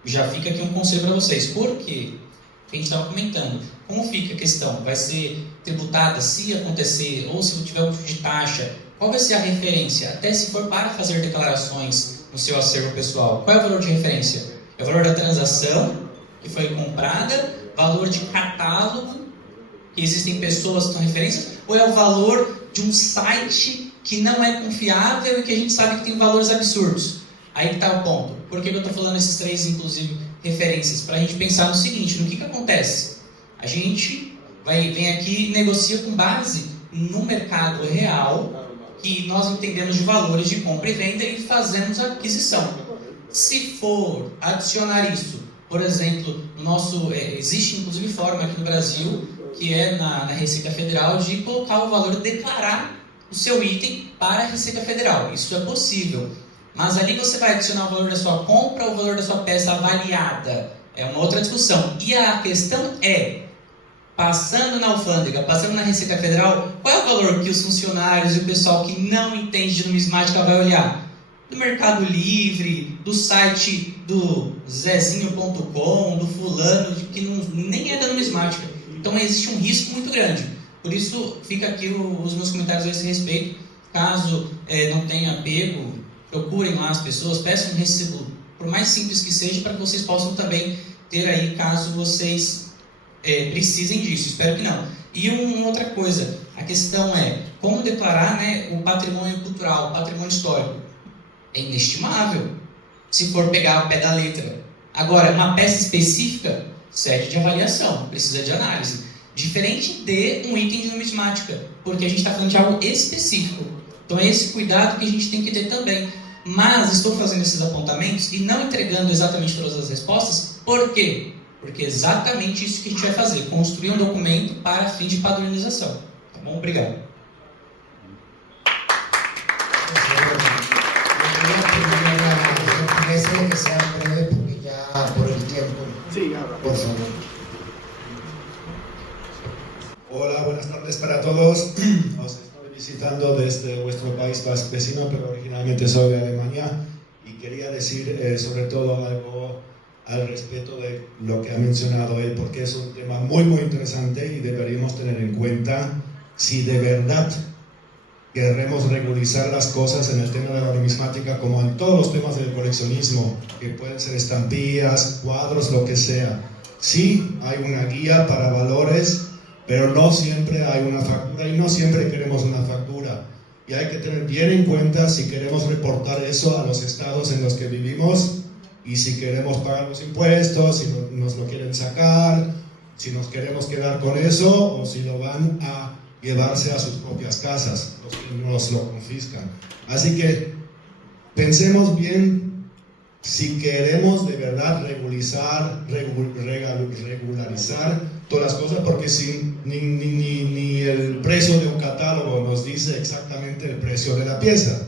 Já fica aqui um conselho para vocês. Por quê? A gente estava comentando, como fica a questão? Vai ser tributada se acontecer, ou se tiver um tipo de taxa? Qual vai ser a referência? Até se for para fazer declarações no seu acervo pessoal, qual é o valor de referência? É o valor da transação que foi comprada, valor de catálogo, que existem pessoas que são referências, ou é o valor de um site que não é confiável e que a gente sabe que tem valores absurdos? Aí está o ponto. Por que eu estou falando esses 3, inclusive, referências? Para a gente pensar no seguinte, no que acontece? A gente vem aqui e negocia com base no mercado real, que nós entendemos de valores de compra e venda e fazemos a aquisição. Se for adicionar isso, por exemplo, existe inclusive forma aqui no Brasil, que é na Receita Federal, de colocar o valor, declarar o seu item para a Receita Federal. Isso é possível. Mas ali você vai adicionar o valor da sua compra ou o valor da sua peça avaliada. É uma outra discussão. E a questão é, passando na alfândega, passando na Receita Federal, qual é o valor que os funcionários e o pessoal que não entende de numismática vai olhar? Do Mercado Livre, do site do Zezinho.com, do fulano, que nem é da numismática. Então existe um risco muito grande. Por isso fica aqui os meus comentários a esse respeito. Caso não tenha apego, procurem lá as pessoas, peçam um recibo, por mais simples que seja, para que vocês possam também ter aí, caso vocês precisem disso. Espero que não. E uma outra coisa, a questão é como declarar, né, o patrimônio cultural, o patrimônio histórico. É inestimável, se for pegar ao pé da letra. Agora, uma peça específica serve de avaliação, precisa de análise. Diferente de um item de numismática, porque a gente está falando de algo específico. Então é esse cuidado que a gente tem que ter também. Mas estou fazendo esses apontamentos e não entregando exatamente todas as respostas. Por quê? Porque é exatamente isso que a gente vai fazer. Construir um documento para fim de padronização. Tá bom? Obrigado. Que sea breve porque ya por el tiempo. Sí, ahora. Por favor. Hola, buenas tardes para todos. Os estoy visitando desde vuestro país vecino, pero originalmente soy de Alemania y quería decir sobre todo algo al respecto de lo que ha mencionado él, porque es un tema muy interesante y deberíamos tener en cuenta si de verdad queremos regularizar las cosas en el tema de la numismática, como en todos los temas del coleccionismo, que pueden ser estampillas, cuadros, lo que sea. Sí, hay una guía para valores, pero no siempre hay una factura y no siempre queremos una factura. Y hay que tener bien en cuenta si queremos reportar eso a los estados en los que vivimos y si queremos pagar los impuestos, si nos lo quieren sacar, si nos queremos quedar con eso o si lo van a llevarse a sus propias casas, los que nos lo confiscan. Así que pensemos bien si queremos de verdad regularizar todas las cosas, porque si ni el precio de un catálogo nos dice exactamente el precio de la pieza,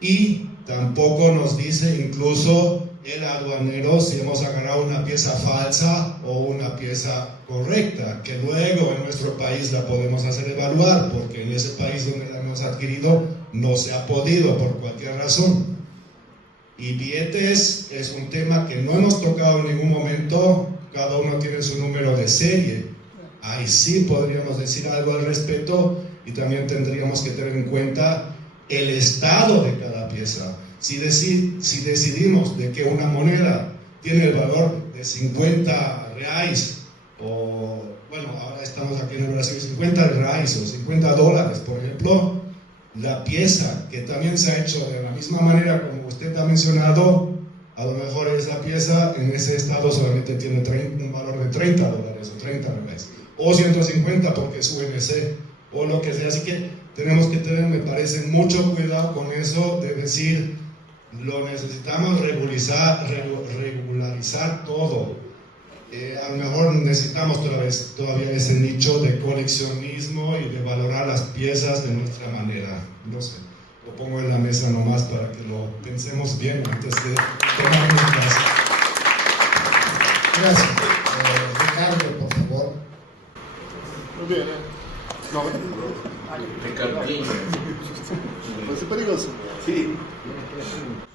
y tampoco nos dice incluso el aduanero si hemos agarrado una pieza falsa o una pieza correcta, que luego en nuestro país la podemos hacer evaluar, porque en ese país donde la hemos adquirido no se ha podido por cualquier razón. Y billetes es un tema que no hemos tocado en ningún momento, cada uno tiene su número de serie. Ahí sí podríamos decir algo al respecto, y también tendríamos que tener en cuenta el estado de cada pieza. Si decidimos de que una moneda tiene el valor de 50 reais, o bueno, ahora estamos aquí en el Brasil, 50 reais o 50 dólares, por ejemplo, la pieza que también se ha hecho de la misma manera como usted ha mencionado, a lo mejor esa pieza en ese estado solamente tiene un valor de 30 dólares o 30 reais, o 150 porque es UNC, o lo que sea. Así que tenemos que tener, me parece, mucho cuidado con eso de decir, lo necesitamos regularizar todo. A lo mejor necesitamos todavía ese nicho de coleccionismo y de valorar las piezas de nuestra manera. No sé, lo pongo en la mesa nomás para que lo pensemos bien antes de tomar un caso. Gracias. Ricardo, por favor. Muy bien, No, Ricardinho. ¿Puede ser peligroso? Sí.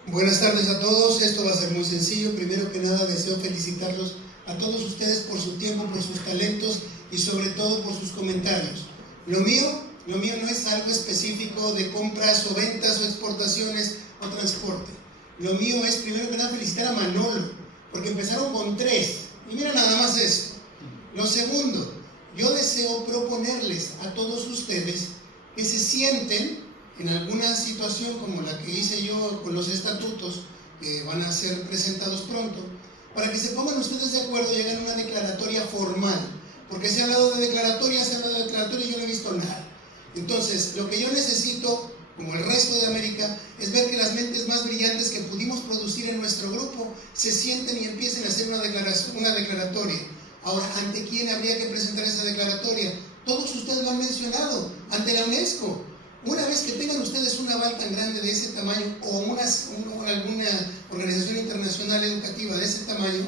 Buenas tardes a todos, esto va a ser muy sencillo. Primero que nada deseo felicitarlos a todos ustedes por su tiempo, por sus talentos y sobre todo por sus comentarios. Lo mío no es algo específico de compras o ventas o exportaciones o transporte. Lo mío es primero que nada felicitar a Manolo, porque empezaron con 3 y mira nada más eso. Lo segundo, yo deseo proponerles a todos ustedes que se sienten en alguna situación como la que hice yo con los estatutos que van a ser presentados pronto, para que se pongan ustedes de acuerdo y hagan una declaratoria formal, porque se ha hablado de declaratoria y yo no he visto nada. Entonces, lo que yo necesito, como el resto de América, es ver que las mentes más brillantes que pudimos producir en nuestro grupo se sienten y empiecen a hacer una declaratoria. Ahora, ¿ante quién habría que presentar esa declaratoria? Todos ustedes lo han mencionado, ante la UNESCO. Una vez que tengan ustedes un aval tan grande de ese tamaño o alguna organización internacional educativa de ese tamaño,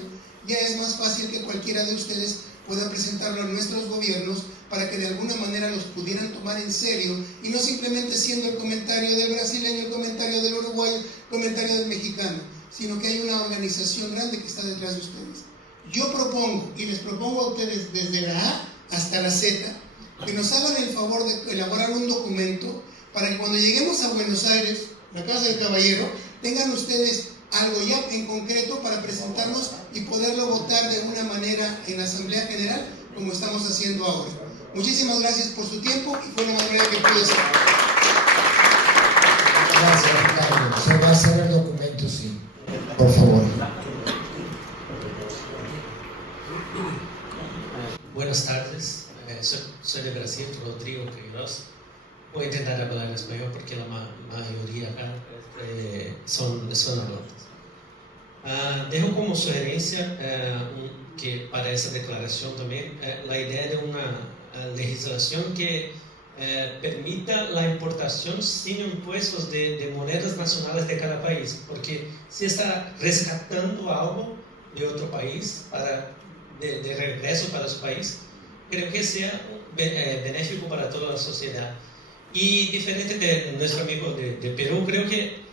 ya es más fácil que cualquiera de ustedes pueda presentarlo a nuestros gobiernos para que de alguna manera los pudieran tomar en serio y no simplemente siendo el comentario del brasileño, el comentario del uruguayo, el comentario del mexicano, sino que hay una organización grande que está detrás de ustedes. Yo propongo, y les propongo a ustedes desde la A hasta la Z, que nos hagan el favor de elaborar un documento para que cuando lleguemos a Buenos Aires, la Casa del Caballero, tengan ustedes algo ya en concreto para presentarnos y poderlo votar de una manera en la Asamblea General como estamos haciendo ahora. Muchísimas gracias por su tiempo y fue la más breve que pude hacer. Gracias, Carlos. Se va a hacer el documento, sí. Por favor. Buenas tardes, soy de Brasil, Rodrigo Queiroz. Voy a intentar hablar en español porque la mayoría acá son adultos. Dejo como sugerencia que para esa declaración también la idea de una legislación que permita la importación sin impuestos de monedas nacionales de cada país, porque se está rescatando algo de otro país de regreso para su país. Creo que sea benéfico para toda la sociedad. Y diferente de nuestro amigo de Perú, creo que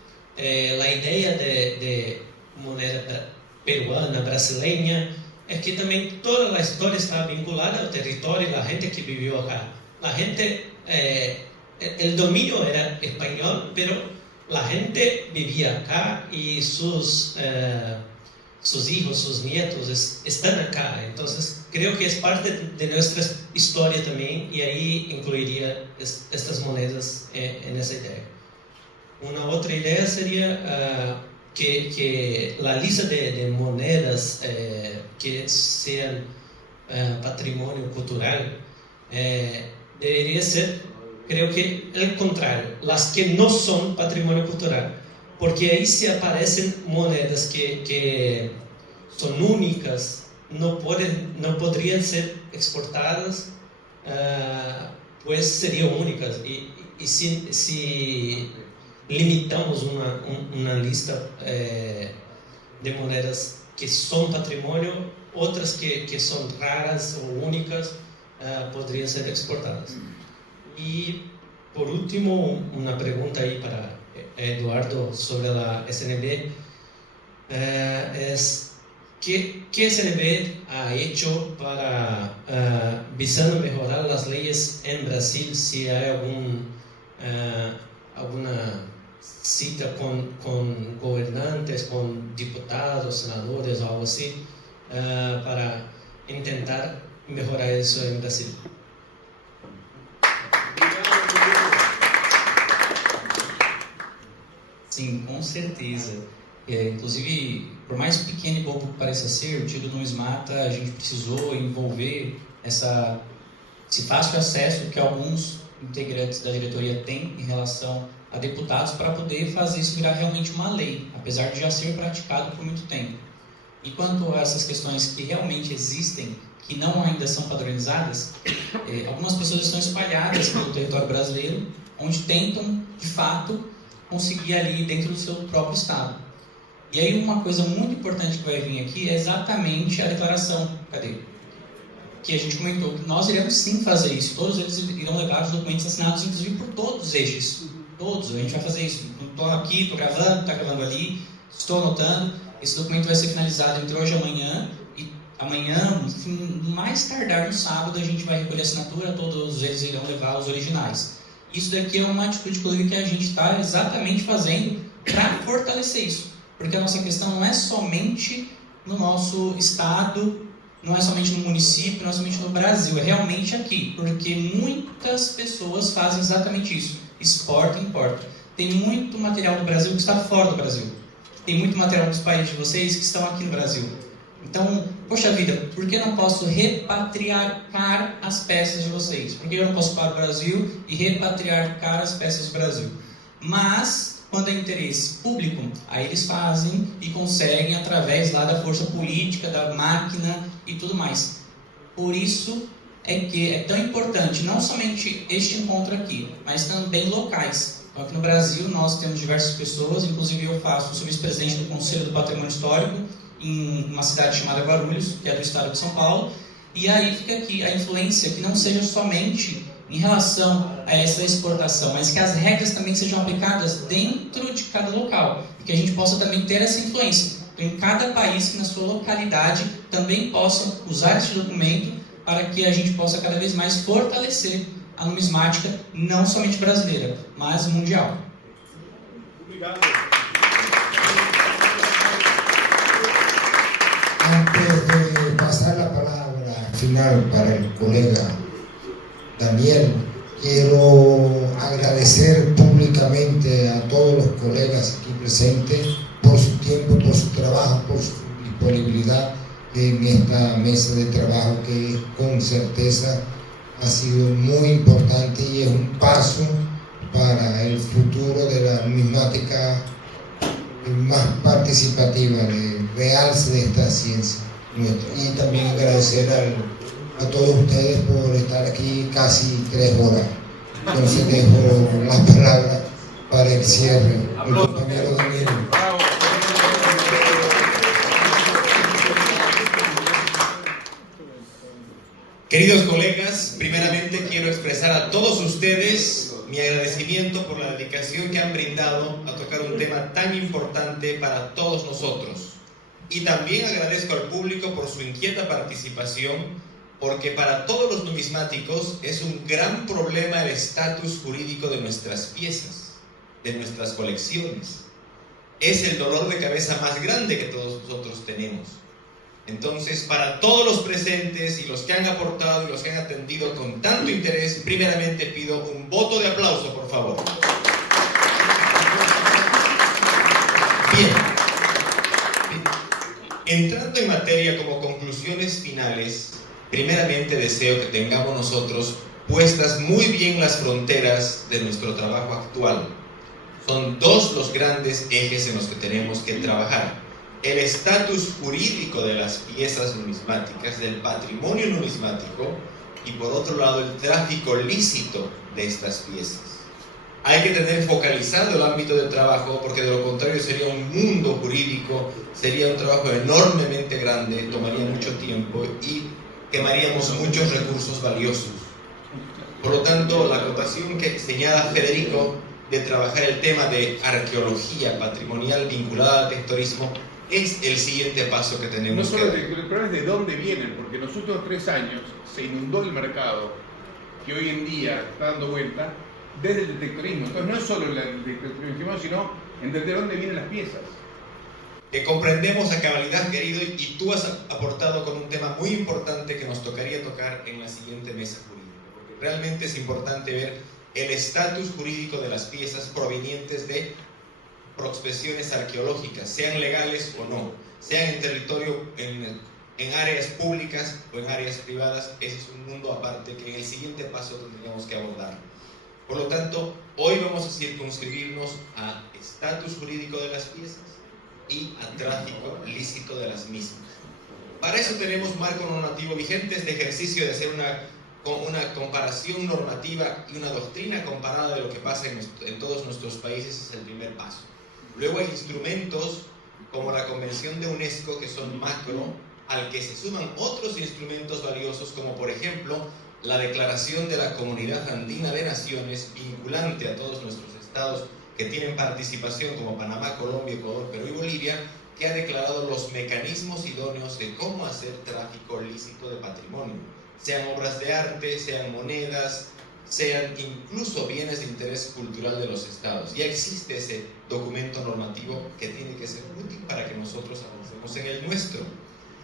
la idea de moneda peruana, brasileña, es que también toda la historia está vinculada al territorio y la gente que vivió acá. La gente, el dominio era español, pero la gente vivía acá y sus hijos, sus nietos están acá. Entonces creo que es parte de nuestra historia también y ahí incluiría estas monedas en esa idea. Una otra idea sería que la lista de monedas que sean patrimonio cultural debería ser, creo que el contrario, las que no son patrimonio cultural, porque ahí si aparecen monedas que son únicas, no podrían ser exportadas, pues serían únicas. Y si limitamos una lista de monedas que son patrimonio, otras que son raras o únicas podrían ser exportadas. Y por último, una pregunta ahí para Eduardo sobre la SNB es ¿qué SNB ha hecho para visando mejorar las leyes en Brasil? Si hay alguna cita con gobernantes, con diputados, senadores o algo así para intentar mejorar eso en Brasil. Sim, com certeza. Inclusive, por mais pequeno e bobo que pareça ser, o Tio do Numismata, a gente precisou envolver esse fácil acesso que alguns integrantes da diretoria têm em relação a deputados para poder fazer isso virar realmente uma lei, apesar de já ser praticado por muito tempo. E quanto a essas questões que realmente existem, que não ainda são padronizadas, algumas pessoas estão espalhadas pelo território brasileiro, onde tentam, de fato, conseguir ali dentro do seu próprio estado. E aí uma coisa muito importante que vai vir aqui é exatamente a declaração. Que a gente comentou que nós iremos sim fazer isso. Todos eles irão levar os documentos assinados, inclusive por todos eles. Todos, a gente vai fazer isso. Estou aqui, estou gravando, está gravando ali, estou anotando. Esse documento vai ser finalizado entre hoje e amanhã. E amanhã, mais tardar no sábado, a gente vai recolher a assinatura, todos eles irão levar os originais. Isso daqui é uma atitude, inclusive, que a gente está exatamente fazendo para fortalecer isso. Porque a nossa questão não é somente no nosso estado, não é somente no município, não é somente no Brasil, é realmente aqui. Porque muitas pessoas fazem exatamente isso. Exporta e importa. Tem muito material do Brasil que está fora do Brasil. Tem muito material dos países de vocês que estão aqui no Brasil. Então, poxa vida, por que eu não posso repatriar as peças de vocês? Por que eu não posso ir para o Brasil e repatriar as peças do Brasil? Mas, quando é interesse público, aí eles fazem e conseguem através lá da força política, da máquina e tudo mais. Por isso é que é tão importante, não somente este encontro aqui, mas também locais. Então, aqui no Brasil nós temos diversas pessoas, inclusive eu sou vice-presidente do Conselho do Patrimônio Histórico, em uma cidade chamada Guarulhos, que é do estado de São Paulo, E aí fica aqui a influência que não seja somente em relação a essa exportação, mas que as regras também sejam aplicadas dentro de cada local e que a gente possa também ter essa influência. Então, em cada país que na sua localidade também possa usar esse documento para que a gente possa cada vez mais fortalecer a numismática, não somente brasileira, mas mundial. Obrigado. Antes de pasar la palabra final para el colega Daniel, quiero agradecer públicamente a todos los colegas aquí presentes por su tiempo, por su trabajo, por su disponibilidad en esta mesa de trabajo que con certeza ha sido muy importante y es un paso para el futuro de la numismática más participativa, de realce de esta ciencia nuestra. Y también agradecer a todos ustedes por estar aquí casi 3 horas. Entonces dejo la palabra para el cierre. El compañero Daniel. Queridos colegas, primeramente quiero expresar a todos ustedes mi agradecimiento por la dedicación que han brindado a tocar un tema tan importante para todos nosotros. Y también agradezco al público por su inquieta participación, porque para todos los numismáticos es un gran problema el estatus jurídico de nuestras piezas, de nuestras colecciones. Es el dolor de cabeza más grande que todos nosotros tenemos. Entonces, para todos los presentes y los que han aportado y los que han atendido con tanto interés, primeramente pido un voto de aplauso, por favor. Bien. Entrando en materia como conclusiones finales, primeramente deseo que tengamos nosotros puestas muy bien las fronteras de nuestro trabajo actual. Son 2 los grandes ejes en los que tenemos que trabajar. El estatus jurídico de las piezas numismáticas, del patrimonio numismático, y por otro lado el tráfico lícito de estas piezas. Hay que tener focalizado el ámbito de trabajo, porque de lo contrario sería un mundo jurídico, sería un trabajo enormemente grande, tomaría mucho tiempo y quemaríamos muchos recursos valiosos. Por lo tanto, la acotación que señala Federico de trabajar el tema de arqueología patrimonial vinculada al texturismo es el siguiente paso que tenemos no solo que dar. El problema es de dónde vienen, porque en los últimos 3 años se inundó el mercado, que hoy en día está dando vuelta, desde el detectorismo. Entonces no es solo el detectorismo, sino entender dónde vienen las piezas. Que comprendemos a cabalidad, querido, y tú has aportado con un tema muy importante que nos tocaría tocar en la siguiente mesa jurídica, porque realmente es importante ver el estatus jurídico de las piezas provenientes de prospecciones arqueológicas, sean legales o no, sean en territorio, en áreas públicas o en áreas privadas. Ese es un mundo aparte que en el siguiente paso tendríamos que abordar. Por lo tanto, hoy vamos a circunscribirnos a estatus jurídico de las piezas y a tráfico lícito de las mismas. Para eso tenemos marco normativo vigente. Este ejercicio de hacer una comparación normativa y una doctrina comparada de lo que pasa en todos nuestros países es el primer paso. Luego hay instrumentos como la Convención de UNESCO, que son macro, al que se suman otros instrumentos valiosos, como por ejemplo la Declaración de la Comunidad Andina de Naciones, vinculante a todos nuestros estados que tienen participación, como Panamá, Colombia, Ecuador, Perú y Bolivia, que ha declarado los mecanismos idóneos de cómo hacer tráfico lícito de patrimonio, sean obras de arte, sean monedas, sean incluso bienes de interés cultural de los estados. Ya existe ese documento normativo que tiene que ser útil para que nosotros avancemos en el nuestro.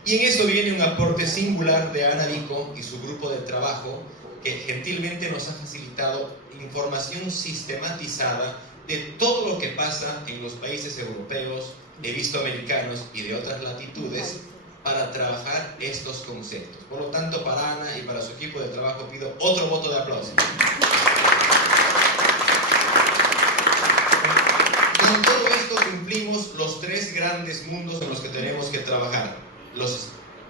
Y en eso viene un aporte singular de Ana Vico y su grupo de trabajo, que gentilmente nos ha facilitado información sistematizada de todo lo que pasa en los países europeos, he visto americanos y de otras latitudes, para trabajar estos conceptos. Por lo tanto, para Ana y para su equipo de trabajo pido otro voto de aplauso. Con todo esto cumplimos los 3 grandes mundos en los que tenemos que trabajar.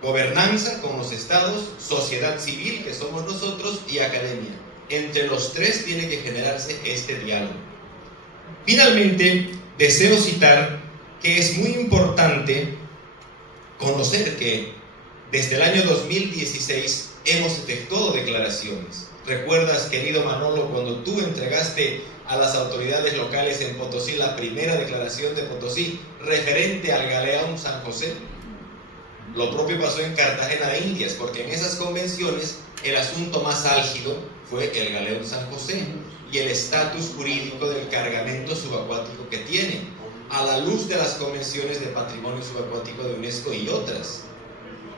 Gobernanza con los estados, sociedad civil, que somos nosotros, y academia. Entre los 3 tiene que generarse este diálogo. Finalmente, deseo citar que es muy importante conocer que Desde el año 2016 hemos efectuado declaraciones. ¿Recuerdas, querido Manolo, cuando tú entregaste a las autoridades locales en Potosí la primera declaración de Potosí referente al Galeón San José? Lo propio pasó en Cartagena de Indias, porque en esas convenciones el asunto más álgido fue el Galeón San José y el estatus jurídico del cargamento subacuático que tiene, a la luz de las convenciones de patrimonio subacuático de UNESCO y otras.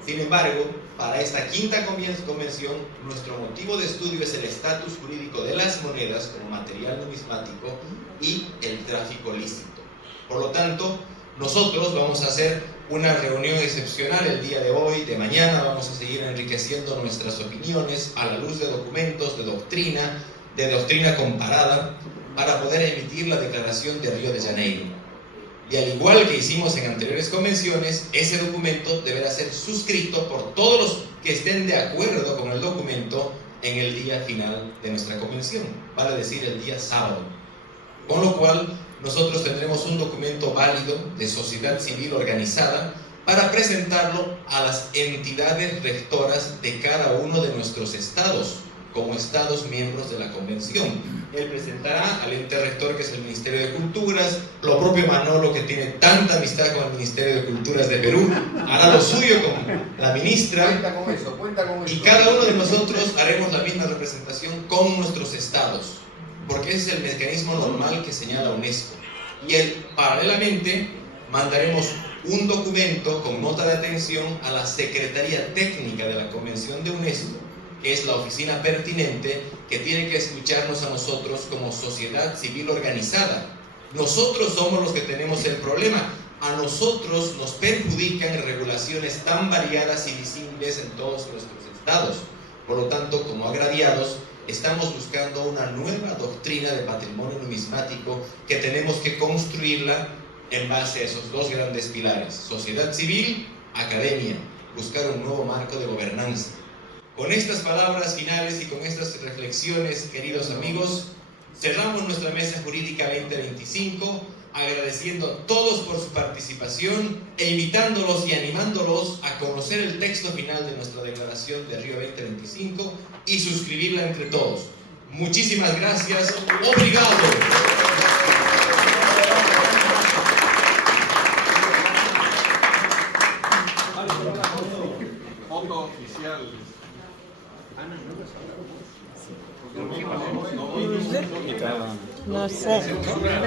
Sin embargo, para esta quinta convención, nuestro motivo de estudio es el estatus jurídico de las monedas como material numismático y el tráfico lícito. Por lo tanto, nosotros vamos a hacer una reunión excepcional el día de hoy, de mañana, vamos a seguir enriqueciendo nuestras opiniones a la luz de documentos, de doctrina comparada, para poder emitir la declaración de Río de Janeiro. Y al igual que hicimos en anteriores convenciones, ese documento deberá ser suscrito por todos los que estén de acuerdo con el documento en el día final de nuestra convención, vale decir el día sábado. Con lo cual, nosotros tendremos un documento válido de sociedad civil organizada para presentarlo a las entidades rectoras de cada uno de nuestros estados, como estados miembros de la convención. Él presentará al ente rector, que es el Ministerio de Culturas, lo propio Manolo, que tiene tanta amistad con el Ministerio de Culturas de Perú, hará lo suyo con la ministra. Cuenta con eso. Y cada uno de nosotros haremos la misma representación con nuestros estados, porque ese es el mecanismo normal que señala UNESCO. Y paralelamente mandaremos un documento con nota de atención a la Secretaría Técnica de la Convención de UNESCO, que es la oficina pertinente que tiene que escucharnos a nosotros como sociedad civil organizada. Nosotros somos los que tenemos el problema. A nosotros nos perjudican regulaciones tan variadas y disímiles en todos nuestros estados. Por lo tanto, como agraviados, estamos buscando una nueva doctrina de patrimonio numismático que tenemos que construirla en base a esos dos grandes pilares: sociedad civil, academia, buscar un nuevo marco de gobernanza. Con estas palabras finales y con estas reflexiones, queridos amigos, cerramos nuestra mesa jurídica 2025, agradeciendo a todos por su participación e invitándolos y animándolos a conocer el texto final de nuestra declaración de Río 2025 y suscribirla entre todos. Muchísimas gracias. Obrigado. Foto oficial. No sé. Pero mira,